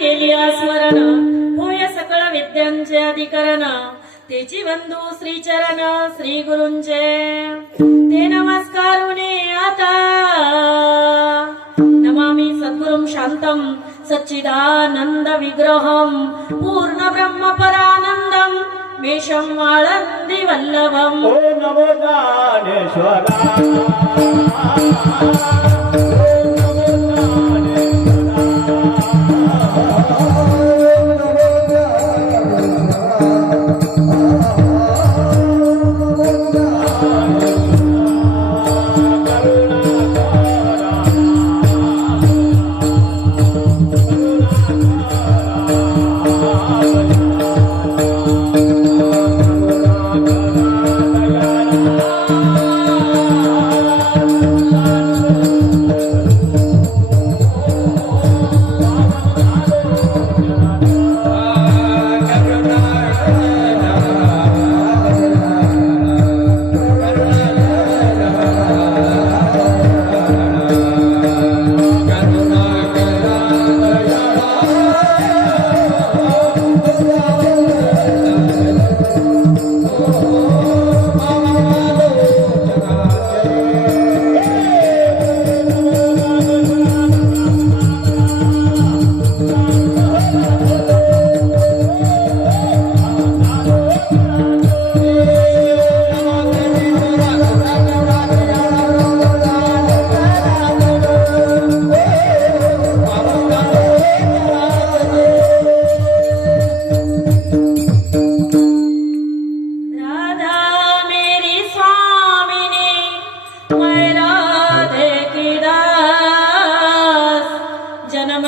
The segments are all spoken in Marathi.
केली स्मरण होय सकळ विद्यांचे अधिकरण तेची बंधू श्री चरण श्री गुरूंचे ते नमस्कारुने आता नमामि सद्गुरुं शांतं सच्चिदानंद विग्रहं पूर्ण ब्रह्म परानंदं मेषं आळंदी वल्लभम् ओ नमो ज्ञानेश्वरा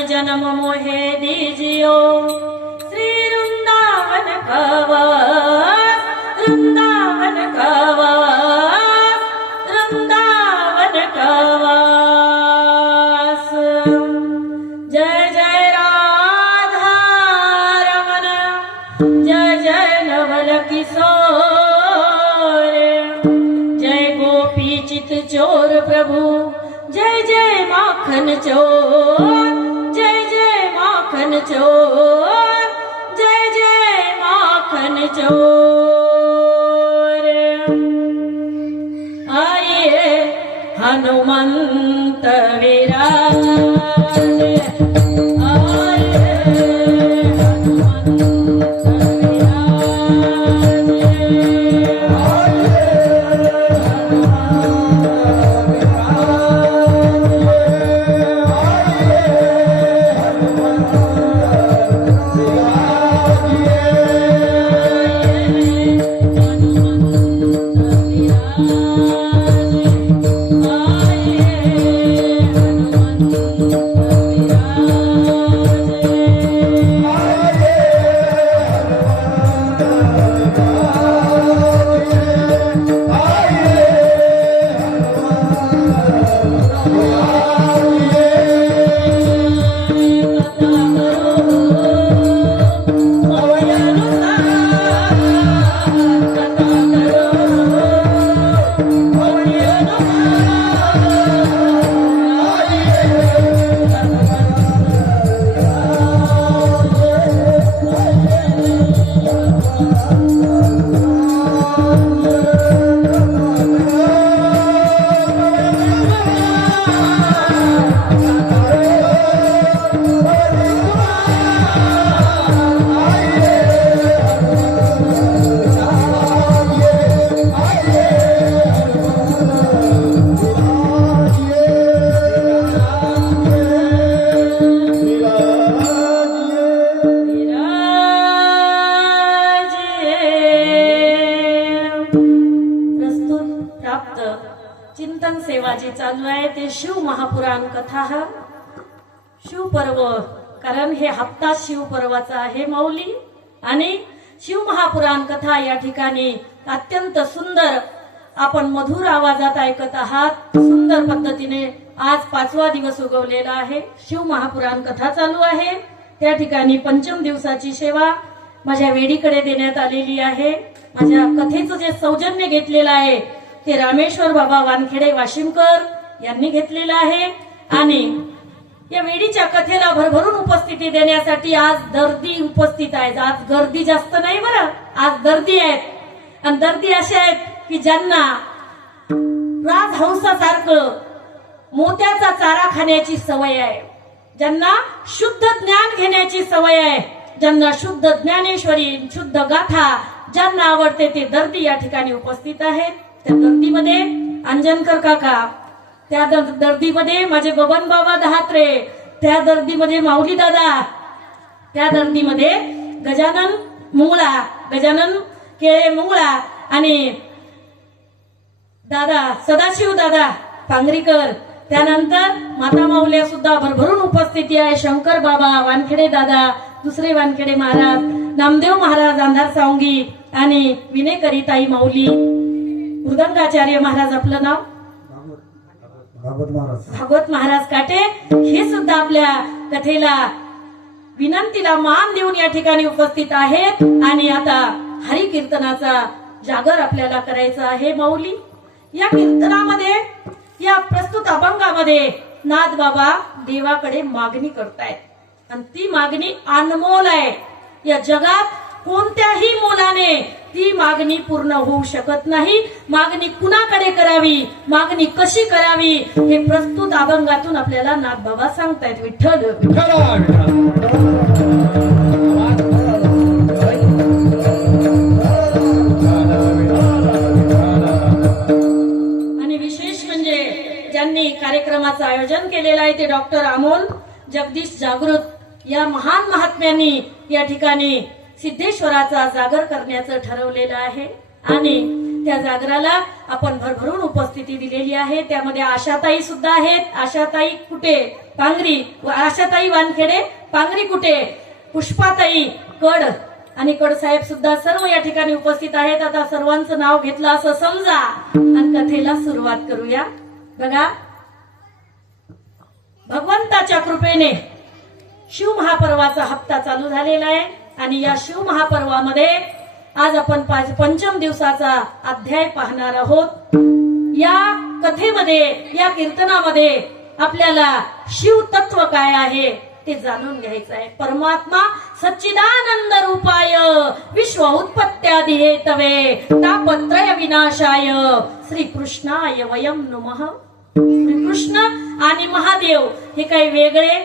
जन्म मोहे दीजियो श्री वृंदावन कवास वृंदावन कवास वृंदावन कवास जय जय राधा रमण जय जय नवल किशोर जय गोपी चित चोर प्रभु जय जय माखन चोर चोर जय जय माखन चोर आइए हनुमंत विराज चिंतन सेवा जी चालू आहे ते शिव महापुराण कथा शिव पर्व, कारण हे हप्ता शिव पर्वाचा आहे माऊली. आणि शिव महापुराण कथा या ठिकाणी अत्यंत सुंदर आपण मधुर आवाजात ऐकत आहात. सुंदर पद्धतीने आज 5वा दिवस उगवलेला आहे. शिव महापुराण कथा चालू आहे. त्या ठिकाणी पंचम दिवसाची सेवा माझ्या वेडीकडे देण्यात आलेली आहे. माझ्या कथेचं जे सौजन्य घेतलेलं आहे ते रामेश्वर बाबा वानखेडे वाशिमकर यांनी घेतलेलं आहे. आणि या वेडीच्या कथेला भरभरून उपस्थिती देण्यासाठी आज दर्दी उपस्थित आहेत. आज गर्दी जास्त नाही बरं, आज दर्दी आहेत. आणि दर्दी असे आहेत की ज्यांना राजहंसासारखं मोत्याचा चारा खाण्याची सवय आहे, ज्यांना शुद्ध ज्ञान घेण्याची सवय आहे, ज्यांना शुद्ध ज्ञानेश्वरी शुद्ध गाथा ज्यांना आवडते ते दर्दी या ठिकाणी उपस्थित आहेत. त्या दर्दीमध्ये अंजनकर काका, त्या दर्दीमध्ये माझे बबन बाबा दहात्रे, त्या दर्दीमध्ये माऊली दादा, त्या दर्दीमध्ये गजानन मुंगळा, गजानन केळे मुंगळा आणि दादा सदाशिव दादा पांगरीकर. त्यानंतर माता माऊल्या सुद्धा भरभरून उपस्थिती आहे. शंकर बाबा, वानखेडे दादा, दुसरे वानखेडे महाराज, नामदेव महाराज अंधार सावंगी आणि विनेकरीताई माऊली, मृदंगाचार्य महाराज, आपलं नाव भागवत महाराज काटे, हे सुद्धा आपल्या कथेला विनंतीला मान देऊन या ठिकाणी उपस्थित आहेत. आणि आता हरी कीर्तनाचा जागर आपल्याला करायचा आहे. माऊली या कीर्तनामध्ये, या प्रस्तुत अभंगामध्ये नाथ बाबा देवाकडे मागणी करतायत आणि ती मागणी अनमोल आहे. या जगात कोणत्याही मोलाने ती मागणी पूर्ण होऊ शकत नाही. मागणी कुणाकडे करावी, मागणी कशी करावी, हे प्रस्तुत अभंगातून आपल्याला नाथ बाबा सांगतायत. विठ्ठल आणि विशेष म्हणजे ज्यांनी कार्यक्रमाचं आयोजन केलेलं आहे ते डॉक्टर अमोल जगदीश जागृत या महान महात्म्यांनी या ठिकाणी सिद्धेश्वराचा जागर करण्याचं ठरवलेलं आहे. आणि त्या जागराला आपण भरभरून उपस्थिती दिलेली आहे. त्यामध्ये आशाताई सुद्धा आहेत. आशाताई कुठे पांगरी, आशाताई वानखेडे पांगरी कुठे, पुष्पाताई कड आणि कड साहेब सुद्धा सर्व या ठिकाणी उपस्थित आहेत. आता सर्वांचं नाव घेतलं असं समजा आणि कथेला सुरुवात करूया. बघा, भगवंताच्या कृपेने शिव महापर्वाचा हप्ता चालू झालेला आहे आणि या शिव महापर्वामध्ये आज आपण पंचम दिवसाचा अध्याय पाहणार आहोत. या कथेमध्ये, या कीर्तनामध्ये आपल्याला शिव तत्व काय आहे ते जाणून घ्यायचं आहे. परमात्मा सच्चिदानंद रूपाय विश्व उत्पत्त्यादि हेतवे तापत्रय विनाशाय श्री कृष्णाय वयम नमः. श्रीकृष्ण आणि महादेव हे काही वेगळे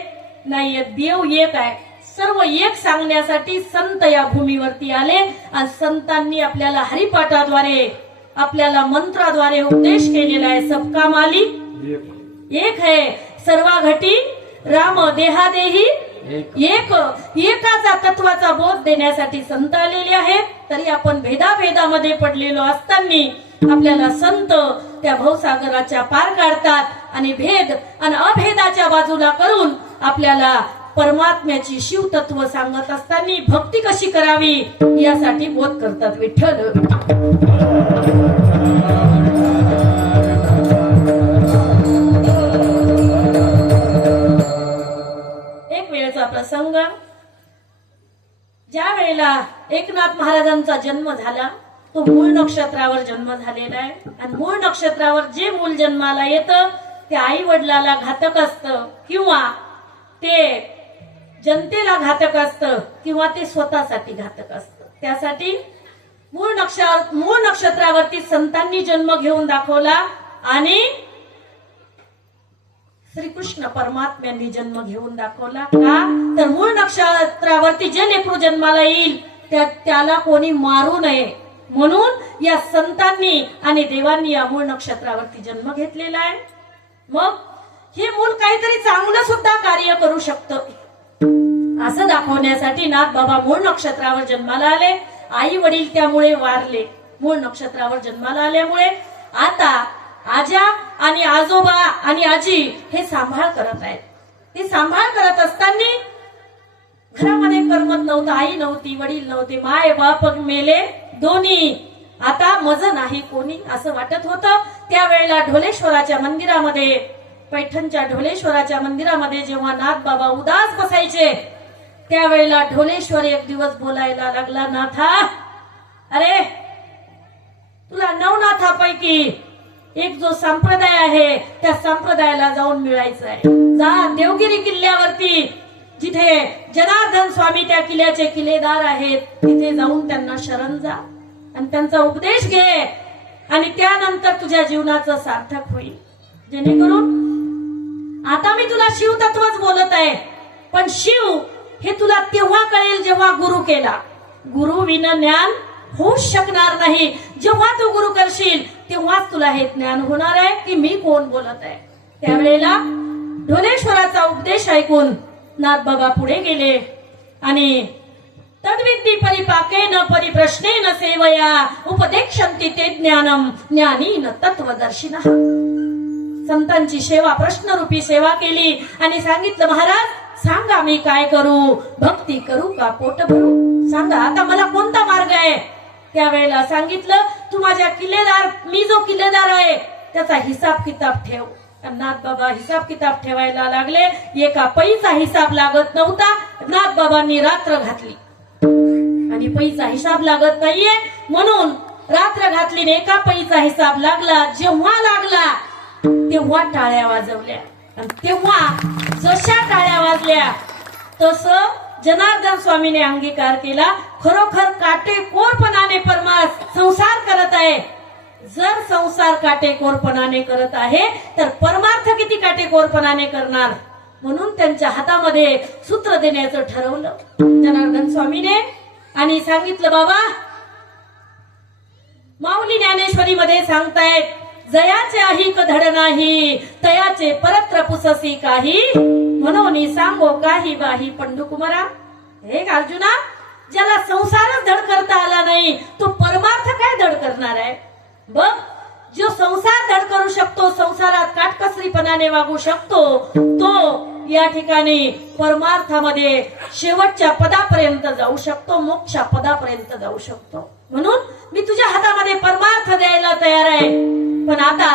नाहीये, देव एक आहे. सर्व एक सांगण्यासाठी संत या भूमीवरती आले आणि संतांनी आपल्याला हरिपाठाद्वारे, आपल्याला मंत्राद्वारे उपदेश केलेला आहे. सबका माली एक है, सर्वा घटी राम देहादेही एक. एकाचा तत्वाचा बोध देण्यासाठी संत आलेले आहेत. तरी आपण भेदाभेदामध्ये पडलेलो असताना आपल्याला संत त्या भवसागराच्या पार काढतात आणि भेद आणि अभेदाच्या बाजूला करून आपल्याला परमात्म्याची शिव तत्व सांगत असताना भक्ती कशी करावी यासाठी बोध करतात. विठ्ठल एक वेळचा प्रसंग, ज्या वेळेला एकनाथ महाराजांचा जन्म झाला तो मूळ नक्षत्रावर जन्म झालेला आहे. आणि मूळ नक्षत्रावर जे मूल जन्माला येतं ते आई वडिलाला घातक असतं किंवा ते जनतेला घातक असतं किंवा ते स्वतःसाठी घातक असतं. त्यासाठी मूळ नक्षत्रावरती संतांनी जन्म घेऊन दाखवला आणि श्रीकृष्ण परमात्म्यांनी जन्म घेऊन दाखवला. का तर मूळ नक्षत्रावरती जे लेकरू जन्माला येईल त्याला कोणी मारू नये म्हणून या संतांनी आणि देवांनी या मूळ नक्षत्रावरती जन्म घेतलेला आहे. मग हे मूल काहीतरी चांगलं सुद्धा कार्य करू शकतं असं दाखवण्यासाठी नाथ बाबा मूळ नक्षत्रावर जन्माला आले. आई वडील त्यामुळे वारले. मूळ नक्षत्रावर जन्माला आल्यामुळे आता आजा आणि आजोबा आणि आजी हे सांभाळ करत आहेत. ते सांभाळ करत असताना घरामध्ये करमत नव्हतं. आई नव्हती, वडील नव्हते, माय बाप मेले दोन्ही. आता मज नाही कोणी असं वाटत होतं. त्यावेळेला ढोलेश्वराच्या मंदिरामध्ये, पैठणच्या ढोलेश्वराच्या मंदिरामध्ये जेव्हा नाथ बाबा उदास बसायचे त्यावेळेला ढोलेश्वर एक दिवस बोलायला लागला, नाथा, अरे तुला नवनाथापैकी एक जो संप्रदाय आहे त्या संप्रदायाला जाऊन मिळायचं आहे. जा देवगिरी किल्ल्यावरती, जिथे जनार्दन स्वामी त्या किल्ल्याचे किल्लेदार आहेत, तिथे जाऊन त्यांना शरण जा आणि त्यांचा उपदेश घे आणि त्यानंतर तुझ्या जीवनाचं सार्थक होईल. जेणेकरून आता मी तुला शिव तत्वच बोलत आहे, पण शिव हे तुला तेव्हा कळेल जेव्हा गुरु केला. गुरु विना ज्ञान होऊच शकणार नाही. जेव्हा तू गुरु करशील तेव्हाच तुला हे ज्ञान होणार आहे की मी कोण बोलत आहे. त्यावेळेला ढोलेश्वराचा उपदेश ऐकून नाथबाबा पुढे गेले आणि तद्विद्धी परिपाकेन परिप्रश्नेन सेवया उपदेक्षन्ति ते ज्ञानम ज्ञानीन तत्वदर्शिनः. संतांची सेवा, प्रश्नरूपी सेवा केली आणि सांगितलं, महाराज सांगा मी काय करू, भक्ती करू का पोट भरू, सांगा आता मला कोणता मार्ग आहे. त्यावेळेला सांगितलं, तू माझ्या किल्लेदार, मी जो किल्लेदार आहे त्याचा हिसाब किताब ठेव. नाथबाबा हिसाब किताब ठेवायला लागले. एका पैसा हिसाब लागत नव्हता. नाथबाबांनी रात्र घातली आणि पैसा हिसाब लागत नाहीये म्हणून रात्र घातली. एका पैसा हिसाब लागला. जेव्हा लागला तेव्हा टाळ्या वाजवल्या आणि तेव्हा जशा टाळ्या वाजल्या तसं जनार्दन स्वामीने अंगीकार केला. खरोखर काटेकोरपणाने संसार करत आहे. जर संसार काटेकोरपणाने करत आहे तर परमार्थ किती काटेकोरपणाने करणार. म्हणून त्यांच्या हातामध्ये सूत्र देण्याचं ठरवलं जनार्दन स्वामीने आणि सांगितलं, बाबा माऊली ज्ञानेश्वरी मध्ये सांगतायत, जयाचे अहिक धड नाही तयाचे परत्र पुससी काही, म्हणून सांगो काही बाही पंडुकुमारा. हे अर्जुना, ज्याला संसारच धड करता आला नाही तो परमार्थ काय धड करणार आहे. बघ, जो संसार धड करू शकतो, संसारात काटकसरीपणाने वागू शकतो, तो या ठिकाणी परमार्थामध्ये शेवटच्या पदापर्यंत जाऊ शकतो, मोक्षा पदापर्यंत जाऊ शकतो. म्हणून मी तुझ्या हातामध्ये परमार्थ द्यायला तयार आहे. पण आता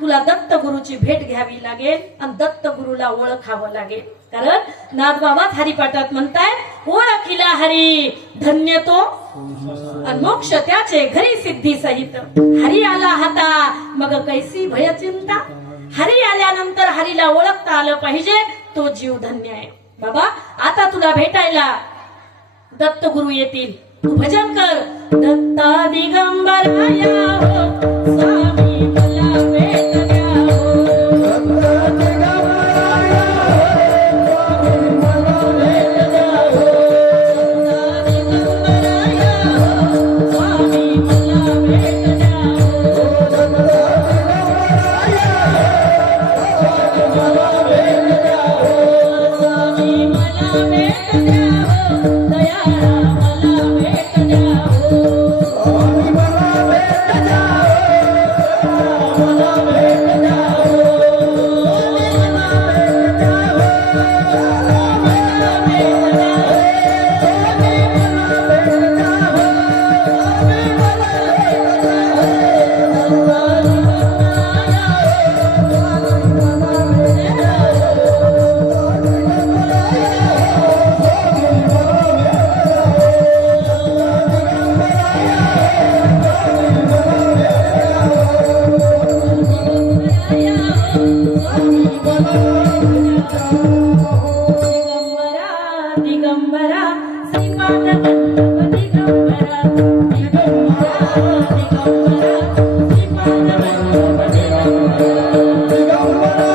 तुला दत्त गुरुची भेट घ्यावी लागेल आणि दत्त गुरुला ओळखावं लागेल. कारण नाथबाबाच हरिपाठात म्हणताय, ओळखिला हरी धन्य तो आणि मोक्ष त्याचे घरी सिद्धी सहित. हरी आला हाता मग कैसी भय चिंता. हरी आल्यानंतर हरीला ओळखता आलं पाहिजे, तो जीव धन्य आहे. बाबा आता तुला भेटायला दत्त गुरु येतील. तू भजन कर, दत्ता दिगंबराया हो स्वामी मला भेट द्या हो. दत्ता दिगंबराया हो स्वामी मला भेट द्या हो. दत्ता दिगंबराया हो स्वामी मला भेट द्या हो. दत्ता दिगंबराया हो स्वामी मला भेट द्या हो. दयाळा मला भेट द्या हो. स्वामी मला भेट द्या हो. मला भेट द्या हो. स्वामी मला भेट द्या हो. मला भेट द्या हो. स्वामी मला भेट द्या हो. स्वामी मला भेट द्या दिगंबरा श्रीपाद वल्लभ दिगंबरा. दिगंबरा दिगंबरा श्रीपाद वल्लभ दिगंबरा.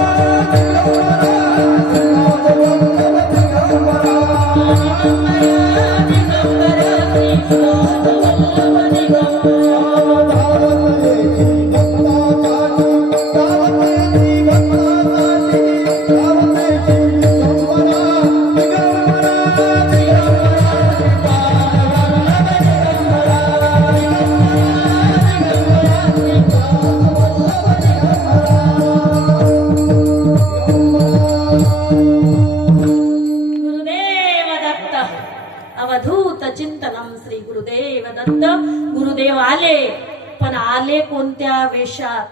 अवधूत चिंतनम श्री गुरुदेव दत्त. गुरुदेव आले, पण आले कोणत्या वेशात?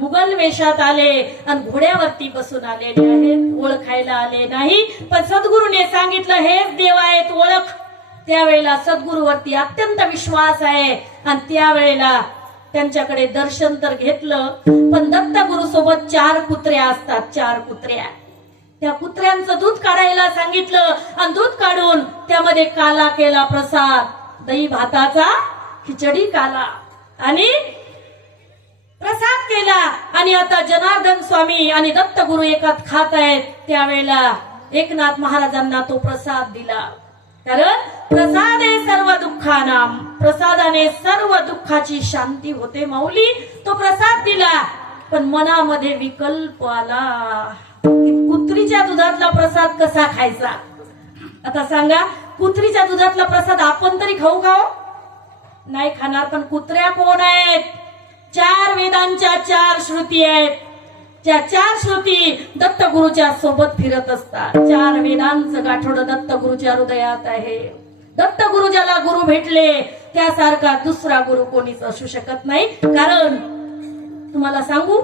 मुघल वेशात आले आणि घोड्यावरती बसून आलेले आहेत. ओळखायला आले नाही, पण सद्गुरूने सांगितलं हेच देव आहेत, ओळख. त्यावेळेला सद्गुरूवरती अत्यंत विश्वास आहे आणि त्यावेळेला त्यांच्याकडे दर्शन तर घेतलं, पण दत्तगुरु सोबत 4 कुत्र्या असतात, 4 कुत्र्या. त्या कुत्र्यांचं दूध काढायला सांगितलं आणि दूध काढून त्यामध्ये काला केला प्रसाद, दही भाताचा खिचडी काला आणि प्रसाद केला. आणि आता जनार्दन स्वामी आणि दत्तगुरु एकात खात आहेत. त्यावेळेला एकनाथ महाराजांना तो प्रसाद दिला. कारण प्रसादे सर्व दुःखानाम, प्रसादाने सर्व दुःखाची शांती होते माऊली. तो प्रसाद दिला, पण मनामध्ये विकल्प आला की कुत्रीच्या दुधातला प्रसाद कसा खायचा. आता सांगा, कुत्रीच्या दुधातला प्रसाद आपण तरी खाऊ का? नाही खाणार. पण कुत्र्या कोण आहेत? 4 वेदांच्या 4 श्रुती आहेत. त्या 4 श्रुती दत्तगुरूच्या सोबत फिरत असतात. 4 वेदांचं गाठोडं दत्तगुरूच्या हृदयात आहे. दत्तगुरु ज्याला गुरु भेटले त्यासारखा दुसरा गुरु कोणीच असू शकत नाही. कारण तुम्हाला सांगू,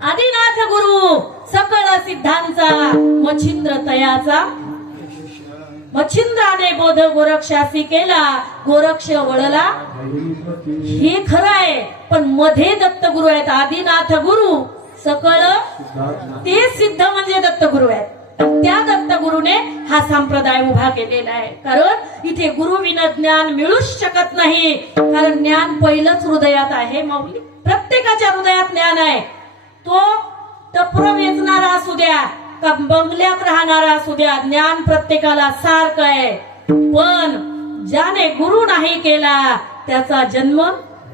आदिनाथ गुरु सकळ सिद्धांचा मच्छिंद्र तयाचा, मच्छिंद्राने बोध गोरक्षासी केला, गोरक्ष वळला. हे खरं आहे, पण मध्ये दत्तगुरु आहेत. आदिनाथ गुरु सकळ ते सिद्ध म्हणजे दत्तगुरु आहेत. त्या दत्तगुरुने हा संप्रदाय उभा केलेला आहे. कारण इथे गुरु विना ज्ञान मिळूच शकत नाही. कारण ज्ञान पहिलंच हृदयात आहे माऊली. प्रत्येकाच्या हृदयात ज्ञान आहे. तो टपर वेचणारा असू द्या का बंगल्यात राहणारा असू द्या, ज्ञान प्रत्येकाला सारखं आहे. पण ज्याने गुरु नाही केला त्याचा जन्म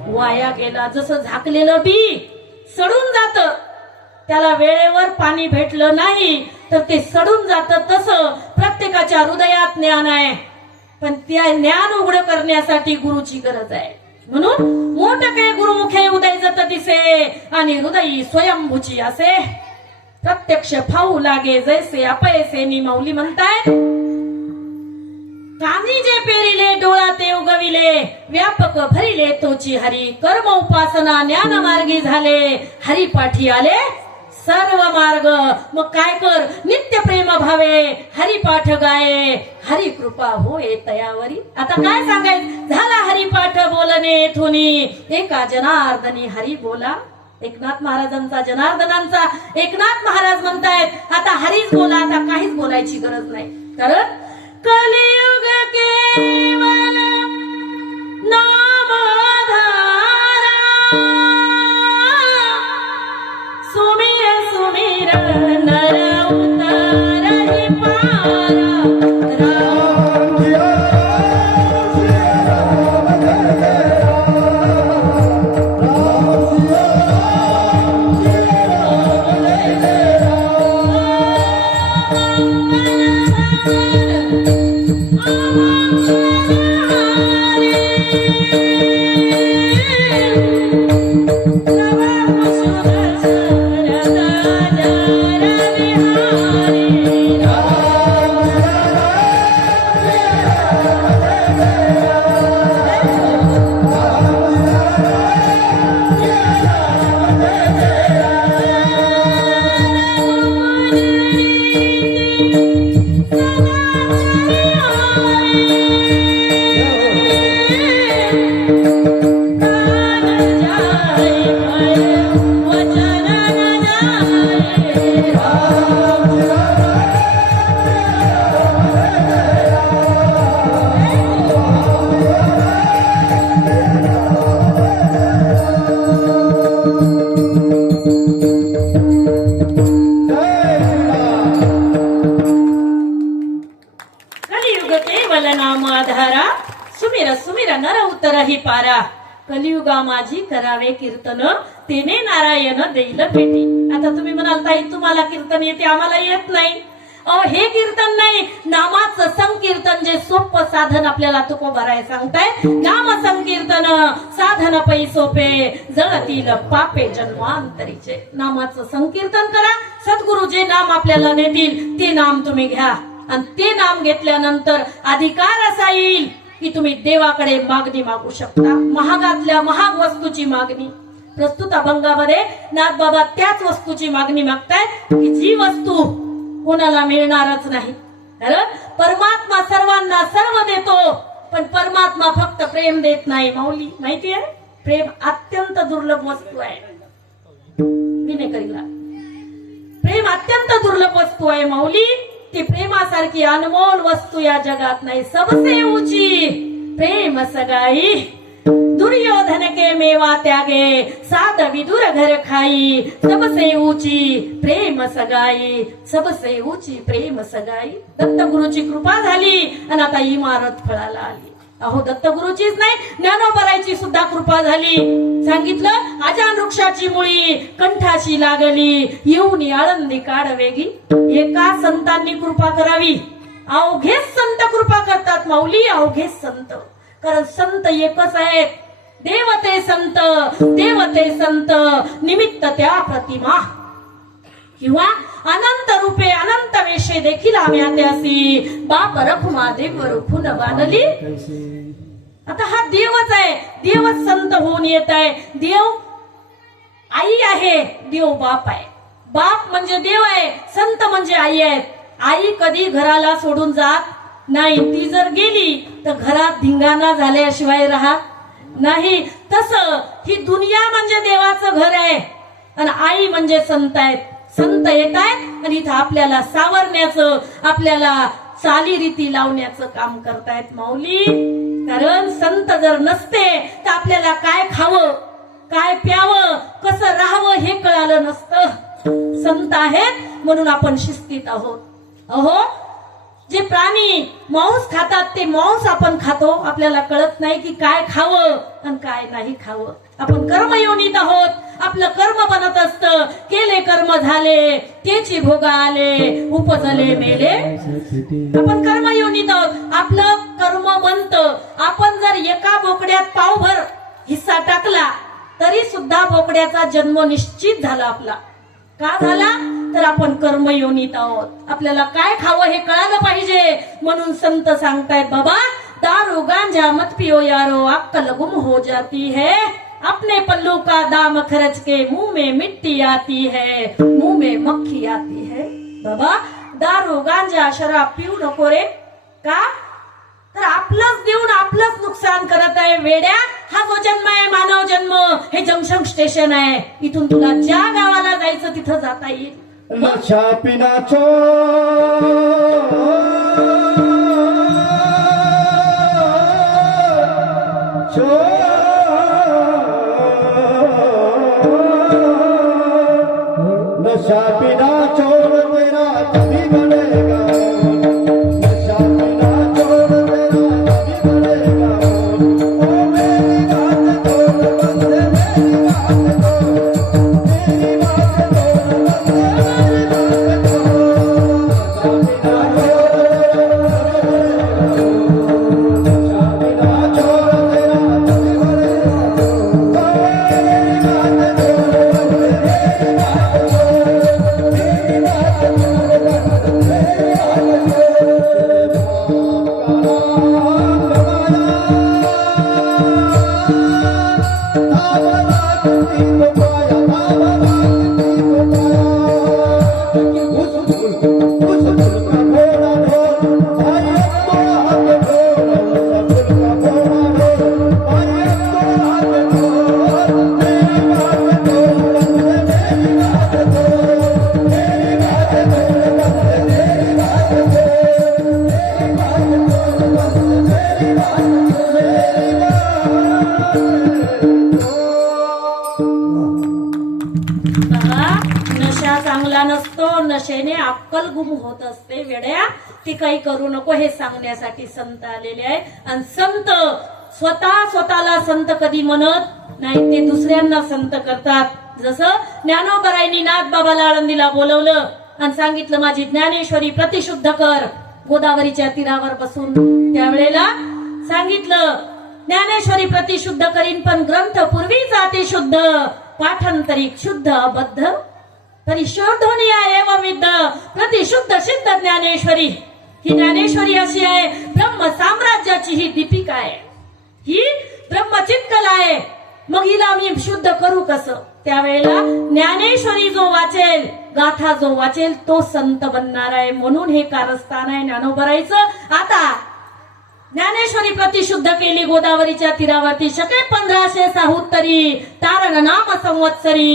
वाया गेला. जसं झाकलेलं बी सडून जात, त्याला वेळेवर पाणी भेटलं नाही तर ते सडून जात, तसं प्रत्येकाच्या हृदयात ज्ञान आहे. पण त्या ज्ञान उघड करण्यासाठी गुरुची गरज आहे. म्हणून मोठके गुरुमुखे उदय जत दिसे आणि हृदयी स्वयंभूची असे, प्रत्यक्ष फाऊ लागे जैसे अपयसे नि माऊली म्हणताय. कानी जे पेरिले डोळा ते उगविले, व्यापक भरिले तोची हरी, कर्म उपासना ज्ञान मार्गी झाले, हरिपाठी आले सर्व मार्ग. मग काय कर, नित्य प्रेम भावे, हरिपाठ गाये, हरी कृपा होय तयावरी. आता काय सांगायचं, झाला हरिपाठ बोलणे येथुनी, एका जनार्दनी हरी बोला. एकनाथ महाराजांचा, जनार्दनांचा एकनाथ महाराज म्हणतायत आता हरीच बोला, आता काहीच बोलायची गरज नाही. कारण कलियुग केवल नामधारा, सुमिर सुमिर नर उतरहि पारा. सुमिर सुमिर नर उतरहि पारा. कलियुगा माझी करावे कीर्तन, तेने नारायण देईल भेटी. आता तुम्ही म्हणाल ताई तुम्हाला कीर्तन येते, आम्हाला येत नाही. हे कीर्तन नाही, नामाचं संकीर्तन, जे सोपं साधन आपल्याला तुकोबाराय सांगताय. नाम संकीर्तन साधन पै सोपे, जळतील पापे जन्मांतरीचे. नामाचं संकीर्तन करा. सद्गुरु जे नाम आपल्याला देतील ते नाम तुम्ही घ्या. आणि ते नाम घेतल्यानंतर अधिकार असा येईल की तुम्ही देवाकडे मागणी मागू शकता. महागातल्या महाग वस्तूची मागणी. प्रस्तुत अभंगामध्ये नाथबाबा त्याच वस्तूची मागणी मागतायत की जी वस्तू कोणाला मिळणारच नाही. कारण परमात्मा सर्वांना सर्व देतो, पण परमात्मा फक्त प्रेम देत नाही. माऊली माहितीये, प्रेम अत्यंत दुर्लभ वस्तू आहे. विनेकरीला प्रेम अत्यंत दुर्लभ वस्तू आहे माऊली. ती प्रेमासारखी अनमोल वस्तू या जगात नाही. सबसे ऊंची प्रेम सगाई. दुर्योधन के मेवा त्यागे साध विदुर घर खाई. सबसे ऊंची प्रेम सगाई. सबसे ऊंची प्रेम सगाई. दत्तगुरूची कृपा झाली आणि आता इमारत फळाला आली. अहो दत्तगुरूचीच नाही ज्ञानोबरायची सुद्धा कृपा झाली. सांगितलं अजान वृक्षाची मुळी कंठाशी लागली येऊन आळंदी काढवेगी. एका संतांनी कृपा करावी. अवघेच संत कृपा करतात माऊली. अवघेच संत. कारण संत एकच आहेत. देवते संत देवते संत निमित्त त्या प्रतिमा किंवा अनंत रूपे अनंत वेशे देखील आम्ही त्यासी बाप रखुमा देव रुखून बांधली. आता हा देवच आहे. देवच संत होऊन येत आहे. देव आई आहे. देव बाप आहे. बाप म्हणजे देव आहे. संत म्हणजे आई आहेत. आई कधी घराला सोडून जात नाही. ती जर गेली तर घरात धिंगाणा झाल्याशिवाय राहत नाही. तसं ही दुनिया म्हणजे देवाचं घर आहे आणि आई म्हणजे संत आहेत. संत येत आहेत आणि इथं आपल्याला सावरण्याचं आपल्याला चालीरीती लावण्याचं काम करतायत माऊली. कारण संत जर नसते तर आपल्याला काय खावं काय प्यावं कसं राहावं हे कळालं नसतं. संत आहेत म्हणून आपण शिस्तीत आहोत. अहो जे प्राणी मांस खातात ते मांस आपण खातो. आपल्याला कळत नाही की काय खावं आणि काय नाही खावं. आपण कर्मयोनीत आहोत. आपलं कर्म बनत असतं. केले कर्म झाले त्याची भोगा आले उपजले मेले. आपण कर्मयोनीत आहोत. आपलं कर्म बनतं. आपण जर एका बोकड्यात पावभर हिस्सा टाकला तरी सुद्धा बोकड्याचा जन्म निश्चित झाला आपला. का झाला तर आपण कर्मयोनीत आहोत. आपल्याला काय खावं हे कळालं पाहिजे. म्हणून संत सांगतायत बाबा दारू गांजा मत पियो यारो अक्कल गुम हो जाती है. अपने पल्लू का दाम खर्च के मुंह में मिट्टी आती है मुंह में मक्खी आती है. बाबा दारू गांजा शराब पिऊ नको रे. का तर आपलंच देऊन आपलंच नुकसान करत आहे वेड्या. हा जो जन्म आहे मानव जन्म हे जंक्शन स्टेशन आहे. इथून तुला ज्या गावाला जायचं तिथं जाता येईल. नशा पिना नशा पिना चोर तेरा कभी बनेगा. नशा पिना चोर तेरा कभी बनेगा. ओ मेरी बात तोड़ बंदे मेरी बात तोड़. मेरी बात तोड़ बंदे मेरी बात तोड़. नशा पिना चोर तेरा कभी बनेगा. मेरी बात तोड़ बंदे मेरी बात नशेने अक्कल गुम होत असते वेड्या. ती काही करू नको हे सांगण्यासाठी संत आलेले आहे. आणि संत स्वतःला संत कधी म्हणत नाही. ते दुसऱ्यांना संत करतात. जसं ज्ञानोबरायांनी नाथबाबाला आळंदीला बोलवलं आणि सांगितलं माझी ज्ञानेश्वरी प्रतिशुद्ध कर. गोदावरीच्या तीरावर बसून त्यावेळेला सांगितलं ज्ञानेश्वरी प्रतिशुद्ध करीन पण ग्रंथ पूर्वीचा अतिशुद्ध पाठांतरिक शुद्ध अबद्ध परिशोधनिया एवं विद्ध प्रतिशुद्ध सिद्ध ज्ञानेश्वरी. ही ज्ञानेश्वरी अशी आहे ब्रह्म साम्राज्याची ही दीपिका आहे. ही ब्रह्मचित्कला आहे. मग हिला मी शुद्ध करू कसं. त्यावेळेला ज्ञानेश्वरी जो वाचेल गाथा जो वाचेल तो संत बनणार आहे. म्हणून हे कारस्थान आहे ज्ञानोबरायचं. आता ज्ञानेश्वरी प्रतिशुद्ध केली गोदावरीच्या तीरावरती शके 1576 तारण नाम संवत्सरी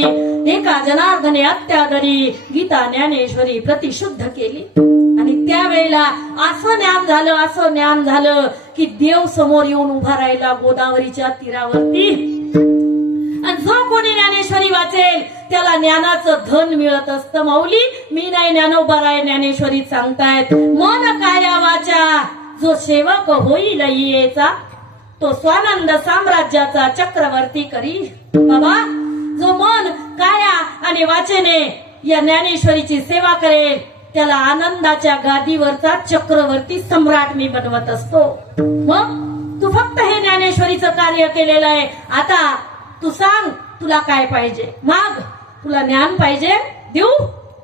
एका जनार्दने अत्यादरी गीता ज्ञानेश्वरी प्रतिशुद्ध केली. आणि त्यावेळेला असं ज्ञान झालं की देव समोर येऊन उभा राहिला गोदावरीच्या तीरावरती. आणि जो कोणी ज्ञानेश्वरी वाचेल त्याला ज्ञानाचं धन मिळत असतं. माऊली मी नाही ज्ञानोबा राय ज्ञानेश्वरी सांगतायत. मन काया वाचा जो सेवक होईल येचा तो स्वानंद साम्राज्याचा चक्रवर्ती करी. बाबा जो मन काया आणि वाचेने या ज्ञानेश्वरीची सेवा करेल त्याला आनंदाच्या गादीवरचा चक्रवर्ती सम्राट मी बनवत असतो. मग तू फक्त हे ज्ञानेश्वरीचं कार्य केलेलं आहे. आता तू सांग तुला काय पाहिजे माग. तुला ज्ञान पाहिजे देऊ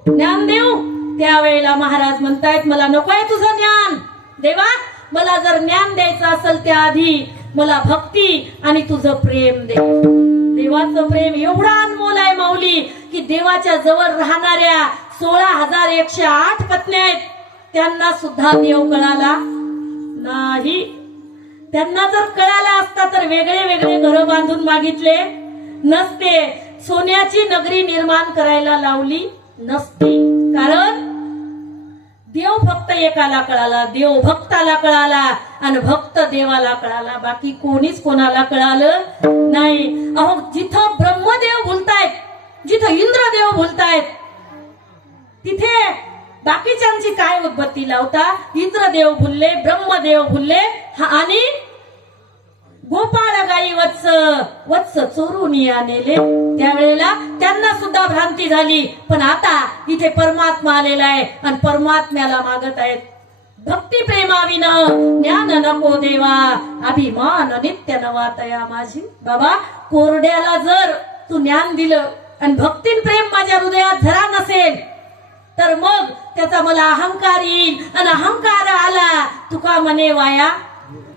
ज्ञान देऊ. त्यावेळेला महाराज म्हणतायत मला नकोय तुझं ज्ञान देवा. मला जर ज्ञान द्यायचं असेल त्याआधी मला भक्ती आणि तुझं प्रेम दे. देवाचं प्रेम एवढा अनमोल आहे माऊली की देवाच्या जवळ राहणाऱ्या 16,108 पत्न्या आहेत त्यांना सुद्धा देव कळाला नाही. त्यांना जर कळाला असता तर वेगळे वेगळे घर बांधून मागितले नसते. सोन्याची नगरी निर्माण करायला लावली नसती. कारण देव फक्त एकाला कळाला. देव भक्ताला कळाला आणि भक्त देवाला कळाला. बाकी कोणीच कोणाला कळालं नाही. अहो जिथं ब्रह्मदेव भुलतायत जिथं इंद्रदेव भुलतायत तिथे बाकीच्यांची काय उद्बत्ती लावता. इंद्रदेव भुलले ब्रह्मदेव भुलले आणि गोपाळ गाई वत्स चोरून नेले. त्यावेळेला त्यांना सुद्धा भ्रांती झाली. पण आता इथे परमात्मा आलेला आहे आणि परमात्म्याला मागत आहेत भक्ती प्रेमाविन ज्ञान नको देवा अभिमान नित्य नवातया माझी. बाबा कोरड्याला जर तू ज्ञान दिलं आणि भक्तीन प्रेम माझ्या हृदयात झरा नसेल तर मग त्याचा मला अहंकार येईल. आणि अहंकार आला तुका म्हणे वाया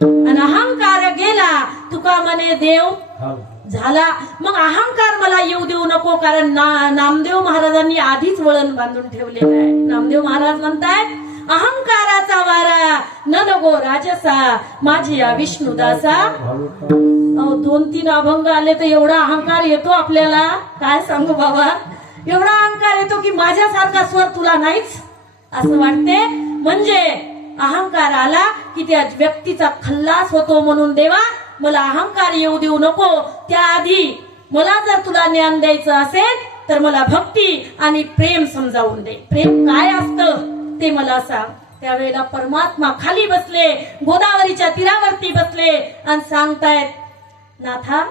आणि अहंकार गेला तुका म्हणे देव झाला. मग अहंकार मला येऊ देऊ नको. कारण नामदेव महाराजांनी आधीच वळण बांधून ठेवलेलं आहे. नामदेव महाराज म्हणतायत अहंकाराचा वारा न नको राजसा माझी या विष्णुदासा. 2-3 अभंग आले तर एवढा अहंकार येतो आपल्याला काय सांगू बाबा. एवढा अहंकार येतो की माझ्यासारखा स्वर तुला नाहीच असं वाटते. म्हणजे अहंकार आला की त्या व्यक्तीचा खल्लास होतो. म्हणून देवा मला अहंकार येऊ देऊ नको. त्याआधी मला जर तुला ज्ञान द्यायचं असेल तर मला भक्ती आणि प्रेम समजावून दे. प्रेम काय असतं ते मला सांग. त्यावेळेला परमात्मा खाली बसले गोदावरीच्या तीरावरती बसले आणि सांगतायत नाथा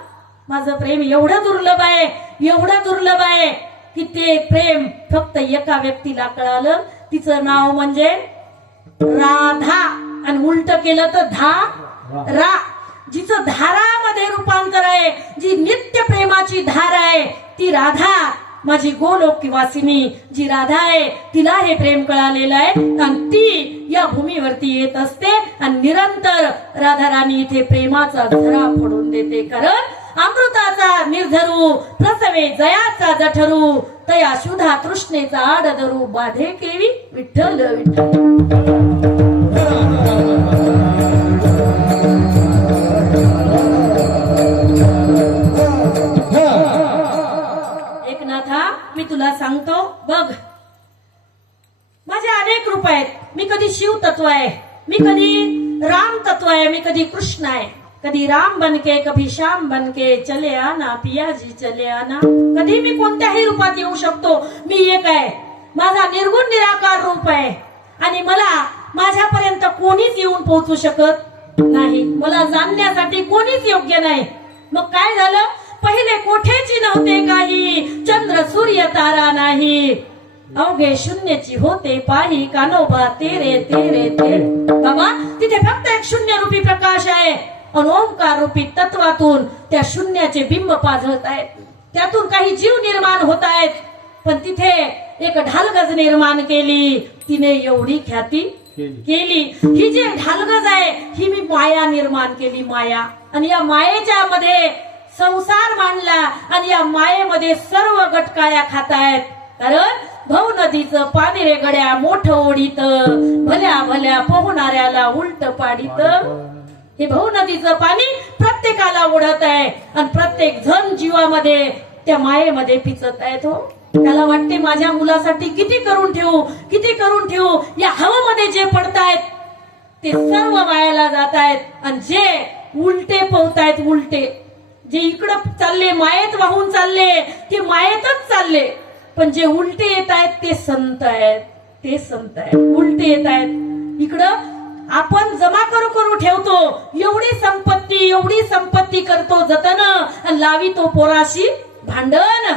माझं प्रेम एवढं दुर्लभ आहे एवढं दुर्लभ आहे की ते प्रेम फक्त एका व्यक्तीला कळालं. तिचं नाव म्हणजे राधा आणि उलट केलं तर रा. जिचं धारामध्ये रूपांतर आहे जी नित्य प्रेमाची धार आहे ती राधा माझी गोलोक वासिनी जी राधा आहे तिला हे प्रेम कळालेलं आहे. आणि ती या भूमीवरती येत असते आणि निरंतर राधा राणी इथे प्रेमाचा झरा फोडून देते. कारण अमृताचा निर्धरू प्रसवे जयाचा जठरू तया शुधा तृष्णेचा आडधरू बाधे केवी विठ्ठल विठ्ठल. एकनाथा मी तुला सांगतो बघ माझे अनेक रूप आहेत. मी कधी शिव तत्व आहे मी कधी राम तत्व आहे मी कधी कृष्ण आहे. कधी राम बनके कभी श्याम बनके चले आना पियाजी चले आना. कधी मी कोणत्याही रूपात येऊ शकतो. मी एक आहे. माझा निर्गुण निराकार रूप आहे आणि मला माझ्यापर्यंत कोणीच येऊन पोहोचू शकत नाही. मला जाणण्यासाठी कोणीच योग्य नाही. मग काय झालं. पहिले कोठेची नव्हते काही चंद्र सूर्य तारा नाही अवघे शून्यची होते पाही कानोबा तेरे तेरे तेरे. बाबा तिथे फक्त एक शून्य रूपी प्रकाश आहे. ओंकार रूपी तत्वातून त्या शून्याचे बिंब पाझळत आहेत. त्यातून काही जीव निर्माण होत आहेत. पण तिथे एक ढालगज निर्माण केली. तिने एवढी ख्याती केली. ही जी ढालगज आहे ही मी माया निर्माण केली माया. आणि या मायेच्या मध्ये संसार मांडला आणि या मायेमध्ये सर्व गटकाळ्या खातायत. कारण भव नदीचं पाणी रे गड्या मोठ ओढीत भल्या भल्या पोहणाऱ्याला उलट पाडीत. हे भाऊ नदीचं पाणी प्रत्येकाला ओढत आहे आणि प्रत्येक जण जीवामध्ये त्या मायेमध्ये पिचत आहे तो. त्याला वाटते माझ्या मुलासाठी किती करून ठेवू, किती करून ठेवू. या हवेमध्ये जे पडतायत ते सर्व वायाला जात आहेत आणि जे उलटे पोहतायत, उलटे जे इकडं चालले मायेत वाहून चालले ते मायेतच चालले, पण जे उलटे येत आहेत ते संत आहेत, ते संत आहेत. उलटे येत आहेत इकडं आपण जमा करू करू ठेवतो, एवढी संपत्ती करतो जतन आणि लावितो पोराशी भांडण.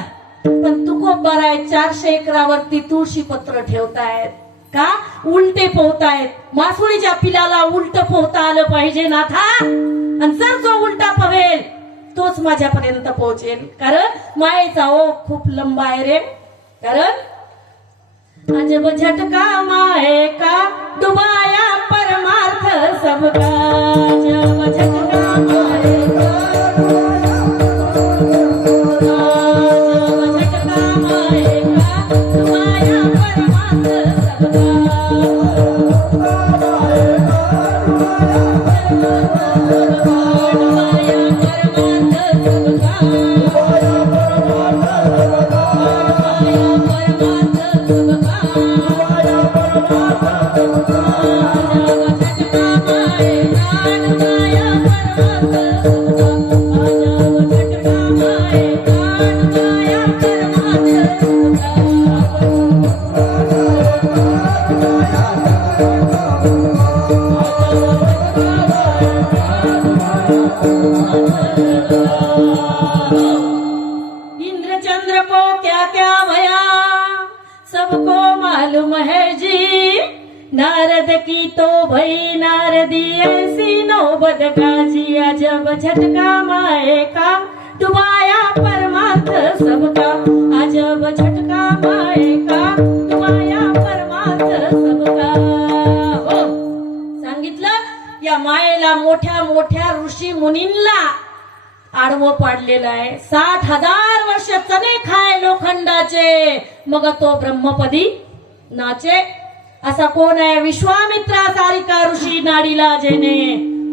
पण तुकोबर आहे 400 एकरावरती तुळशी पत्र ठेवतायत का? उलटे पोहतायत. मासुळीच्या पिलाला उलट पोहता आलं पाहिजे नाथा, आणि जर जो उलटा पवेल तोच माझ्यापर्यंत पोहोचेल. कारण मायेचा ओघ खूप लंबा आहे रे. कारण अजब झटका माये का डुबाया परमार्थ सबका. अजब झटका माये का इंद्र चंद्र को क्या क्या भया सबको मालूम है जी. नारद की तो भई नारदी ऐसी नौबत गाजी. अजब झटका माए का डुबाया परमार्थ सबका. अजब झटका माए का डुबाया परमार्थ सबका. हो, सांगितलं या मायेला मोठ्या मोठ्या ऋषी मुनींना आडवं पाडलेलं आहे. 60,000 वर्ष चणे खाय लोखंडाचे मग तो ब्रह्मपदी नाचे. असा कोण आहे? विश्वामित्रा सारिका ऋषी नाडीला जेने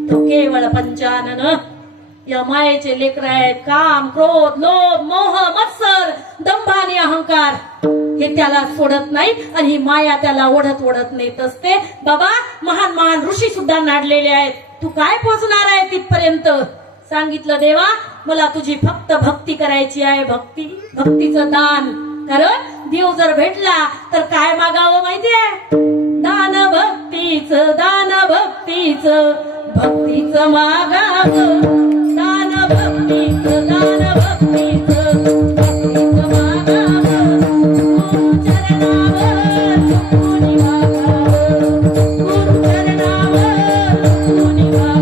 तो केवळ पंचानन. या मायेचे लेकर आहेत. काम, क्रोध, लोभ, मोह, मत्सर, दंभ आणि अहंकार हे त्याला सोडत नाही आणि ही माया त्याला ओढत ओढत नेत असते. बाबा महान महान ऋषी सुद्धा नाडलेले आहेत. तू काय पोचणार आहे तिथपर्यंत? सांगितलं देवा मला तुझी फक्त भक्ती करायची आहे. भक्तीचं दान. कारण देव जर भेटला तर काय मागावं माहितीये? दान भक्तीचं, दान भक्तीचं, भक्तीचं मागावं. दान भक्तीचं, दान भक्तीचं, भक्तीचं मागावं. गुरु चरणावर झुकून वागावं. गुरु चरणावर झुकून वागावं.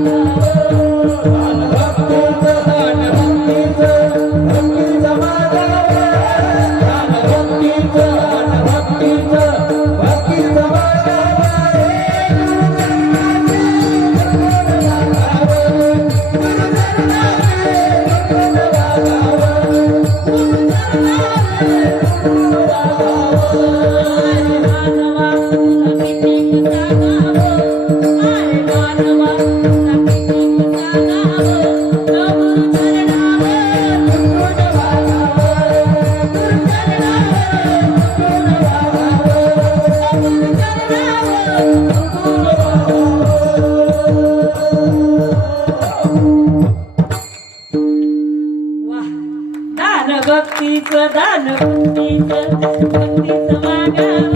भक्तीचं दान भक्तीचं, भक्तीचं मागावं.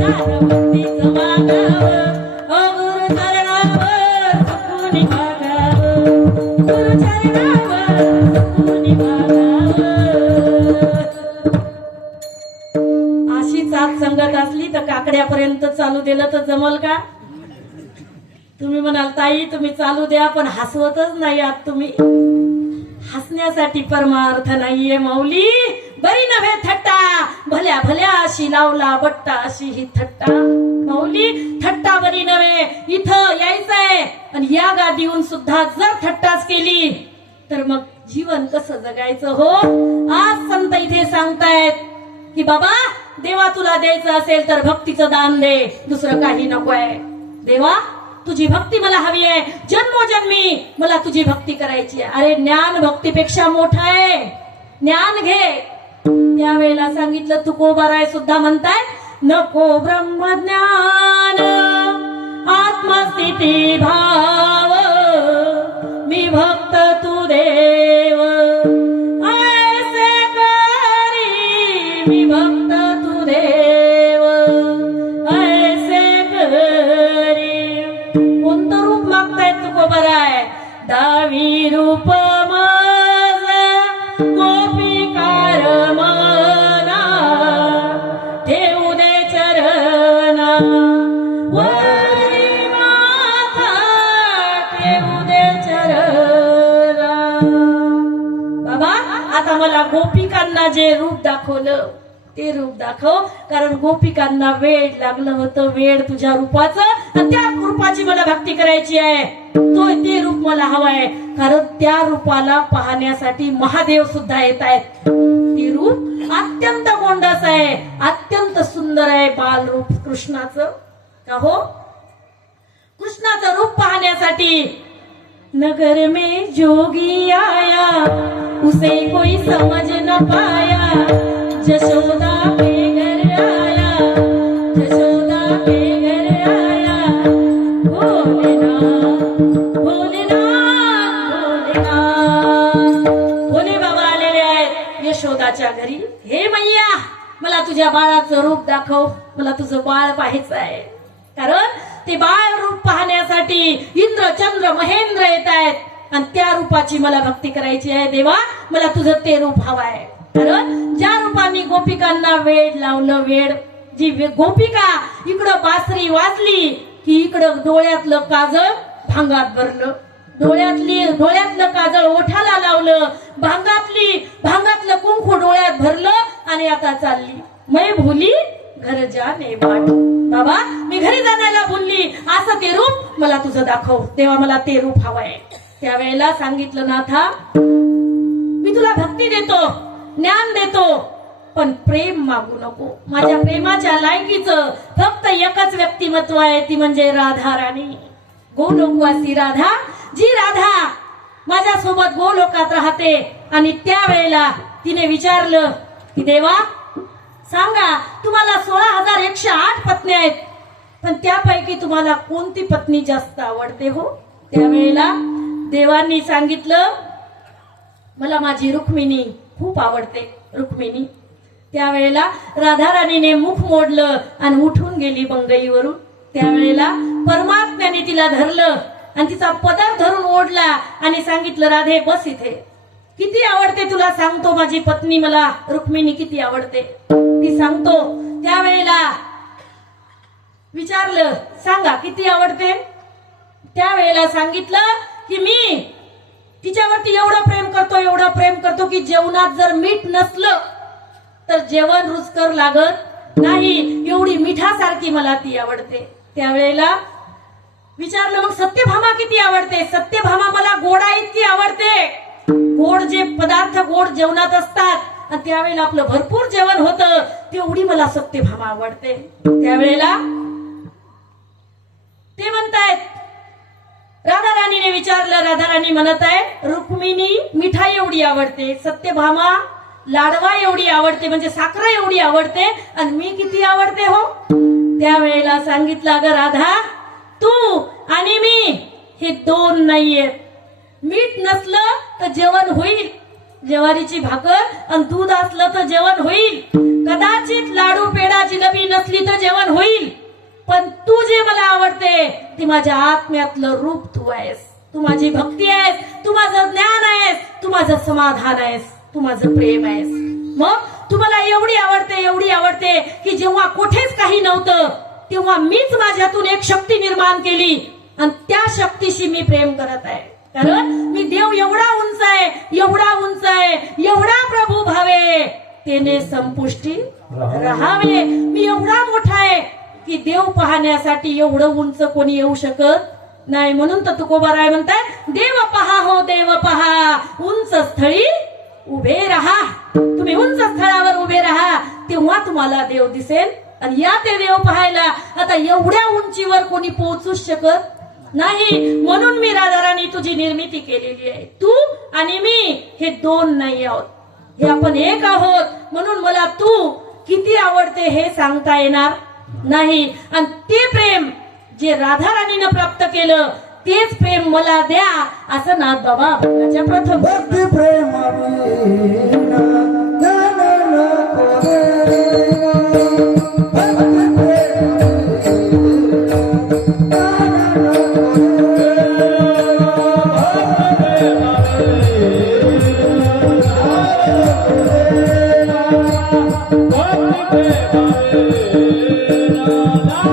दान भक्तीचं मागावं. ओ गुरु चरणावर झुकून मागावं. गुरु चरणावर झुकून मागावं. अशी साथ संगत असली तर काकड्यापर्यंत चालू दिलं तर जमल का? तुम्ही म्हणाल ताई तुम्ही चालू द्या, पण हसवतच नाही आहात तुम्ही. हसण्यासाठी परमार्थ नाहीये माऊली. बरी नव्हे थट्टा, भल्या भल्या अशी लावला बट्टा अशी ही थट्टा. माऊली थट्टा बरी नव्हे. इथं यायचंय आणि या गादीहून सुद्धा जर थट्टाच केली तर मग जीवन कसं जगायचं हो? आज संत इथे सांगतायत की बाबा देवा तुला द्यायचं असेल तर भक्तीचं दान दे, दुसरं काही नकोय. देवा तुझी भक्ती मला हवी आहे, जन्मोजन्मी मला तुझी भक्ती करायची आहे. अरे ज्ञान भक्तीपेक्षा मोठा आहे, ज्ञान घे. त्यावेळेला सांगितलं तुकोबाराय सुद्धा म्हणताय, नको ब्रह्मज्ञान आत्मस्थिती भाव, मी भक्त तू देव ऐसे करी, मी भक्त तू देव ऐसे करी. कोणतं रूप मागतायत तुकोबाराय? दावी रूप मज गोपिकार मना, ठेवू दे चरणा वरी माथा, ठेवू दे चरणा. बाबा आता मला गोपिकांना जे रूप दाखवलं ते रूप दाखव, कारण गोपिकांना वेळ लागलं होतं, वेळ तुझ्या रूपाचं, आणि त्या रूपाची मला भक्ती करायची आहे. ते रूप मला हवंय, कारण त्या रूपाला पाहण्यासाठी महादेव सुद्धा येत आहेत. ते रूप अत्यंत गोंडस आहे, अत्यंत सुंदर आहे, बाल रूप कृष्णाचं. का हो? कृष्णाचं रूप पाहण्यासाठी नगर में जोगी आया, उसे कोई समझ न पाया, जशोदा के घर आया, जशोदा के घर आया, भोलेनाथ भोलेनाथ भोलेनाथ. भोले बाबा आलेले आहेत यशोदाच्या घरी. हे मैया मला तुझ्या बाळाचं रूप दाखव, मला तुझं बाळ पाहायचं आहे. कारण ते बाळ रूप पाहण्यासाठी इंद्र चंद्र महेंद्र येत आहेत, आणि त्या रूपाची मला भक्ती करायची आहे. देवा मला तुझं ते रूप हवं आहे. कारण ज्या रूपाने गोपिकांना वेड लावलं, वेड जी गोपिका इकडं बासरी वाजली की इकडं डोळ्यातलं काजळ भांगात भरलं, डोळ्यातलं काजळ ओठाला लावलं, भांगातलं कुंकू डोळ्यात भरलं, आणि आता चालली मै भुली घर जाने बाट. बाबा मी घरी जाण्याला बोलली, असं ते रूप मला तुझं दाखव. तेव्हा मला ते रूप हवंय. त्यावेळेला सांगितलं, नाथा मी तुला भक्ती देतो, ज्ञान देतो, पण प्रेम मागू नको. माझ्या प्रेमाच्या लायकीचं फक्त एकच व्यक्तिमत्व आहे, ती म्हणजे राधा राणी, गोलोकवासी राधा. जी राधा माझ्यासोबत गोलोकात राहते. आणि त्यावेळेला तिने विचारलं की देवा सांगा, तुम्हाला 16,108 पत्नी आहेत, पण त्यापैकी तुम्हाला कोणती पत्नी जास्त आवडते हो? त्यावेळेला देवांनी सांगितलं, मला माझी रुक्मिणी खूप आवडते, रुक्मिणी. त्यावेळेला राधा राणीने मुख मोडलं आणि उठून गेली बंगईवरून. त्यावेळेला परमात्म्याने तिला धरलं आणि तिचा पदर धरून ओढला आणि सांगितलं, राधे बस इथे. किती आवडते तुला सांगतो, माझी पत्नी मला रुक्मिणी किती आवडते ती सांगतो. त्यावेळेला विचारलं, सांगा किती आवडते? त्यावेळेला सांगितलं की मी तिच्यावरती एवढं प्रेम करतो की जेवणात जर मीठ नसलं तर जेवण रुचकर लागत नाही, एवढी मिठासारखी मला ती आवडते. त्यावेळेला विचारलं, मग सत्यभामा किती आवडते? सत्यभामा मला गोडा इतकी आवडते, गोड जे पदार्थ गोड जेवणात असतात आणि त्यावेळेला आपलं भरपूर जेवण होतं, तेवढी मला सत्यभामा आवडते. त्यावेळेला ते म्हणतायत, राधा राणीने विचारलं, राधा राणी म्हणत आहे, रुक्मिणी मिठाई एवढी आवडते, सत्यभामा लाडवा एवढी आवडते, म्हणजे साखरा एवढी आवडते, आणि मी किती आवडते हो? त्यावेळेला सांगितलं, अगं राधा, तू आणि मी हे दोन नाहीयेत. मीठ नसलं तर जेवण होईल, ज्वारीची भाकर, आणि दूध असलं तर जेवण होईल. कदाचित लाडू पेढा जिलेबी नसली तर जेवण होईल, पण तू जे मला आवडते ती माझ्या आत्म्यातलं रूप तू आहेस, तू माझी भक्ती आहेस, तू माझं ज्ञान आहेस, तू माझं समाधान आहेस, तू माझं प्रेम आहेस. मग तुम्हाला एवढी आवडते की जेव्हा कुठेच काही नव्हतं तेव्हा मीच माझ्यातून एक शक्ती निर्माण केली आणि त्या शक्तीशी मी प्रेम करत आहे. कारण मी देव एवढा उंच आहे, एवढा प्रभू भावे तेने संपुष्टी राहावे. मी एवढा मोठा आहे की देव पाहण्यासाठी एवढं उंच कोणी येऊ शकत नाही. म्हणून तर तुकोबाराय म्हणतात, देव पहा हो देव पहा, उंच स्थळी उभे राहा. तुम्ही उंच स्थळावर उभे राहा, तेव्हा तुम्हाला देव दिसेल. आणि या ते देव पाहायला आता एवढ्या उंचीवर कोणी पोहोचूच शकत नाही, म्हणून मी राधाराणी तुझी निर्मिती केलेली आहे. तू आणि मी हे दोन नाही आहोत, हे आपण एक आहोत. म्हणून मला तू किती आवडते हे सांगता येणार नाही. आणि ते प्रेम जे राधाराणीनं प्राप्त केलं तेच प्रेम मला द्या असं नाथबाबा अभंगाच्या प्रथम भक्ती प्रेमाविना ज्ञान नको देवा. भक्ती प्रेमाविना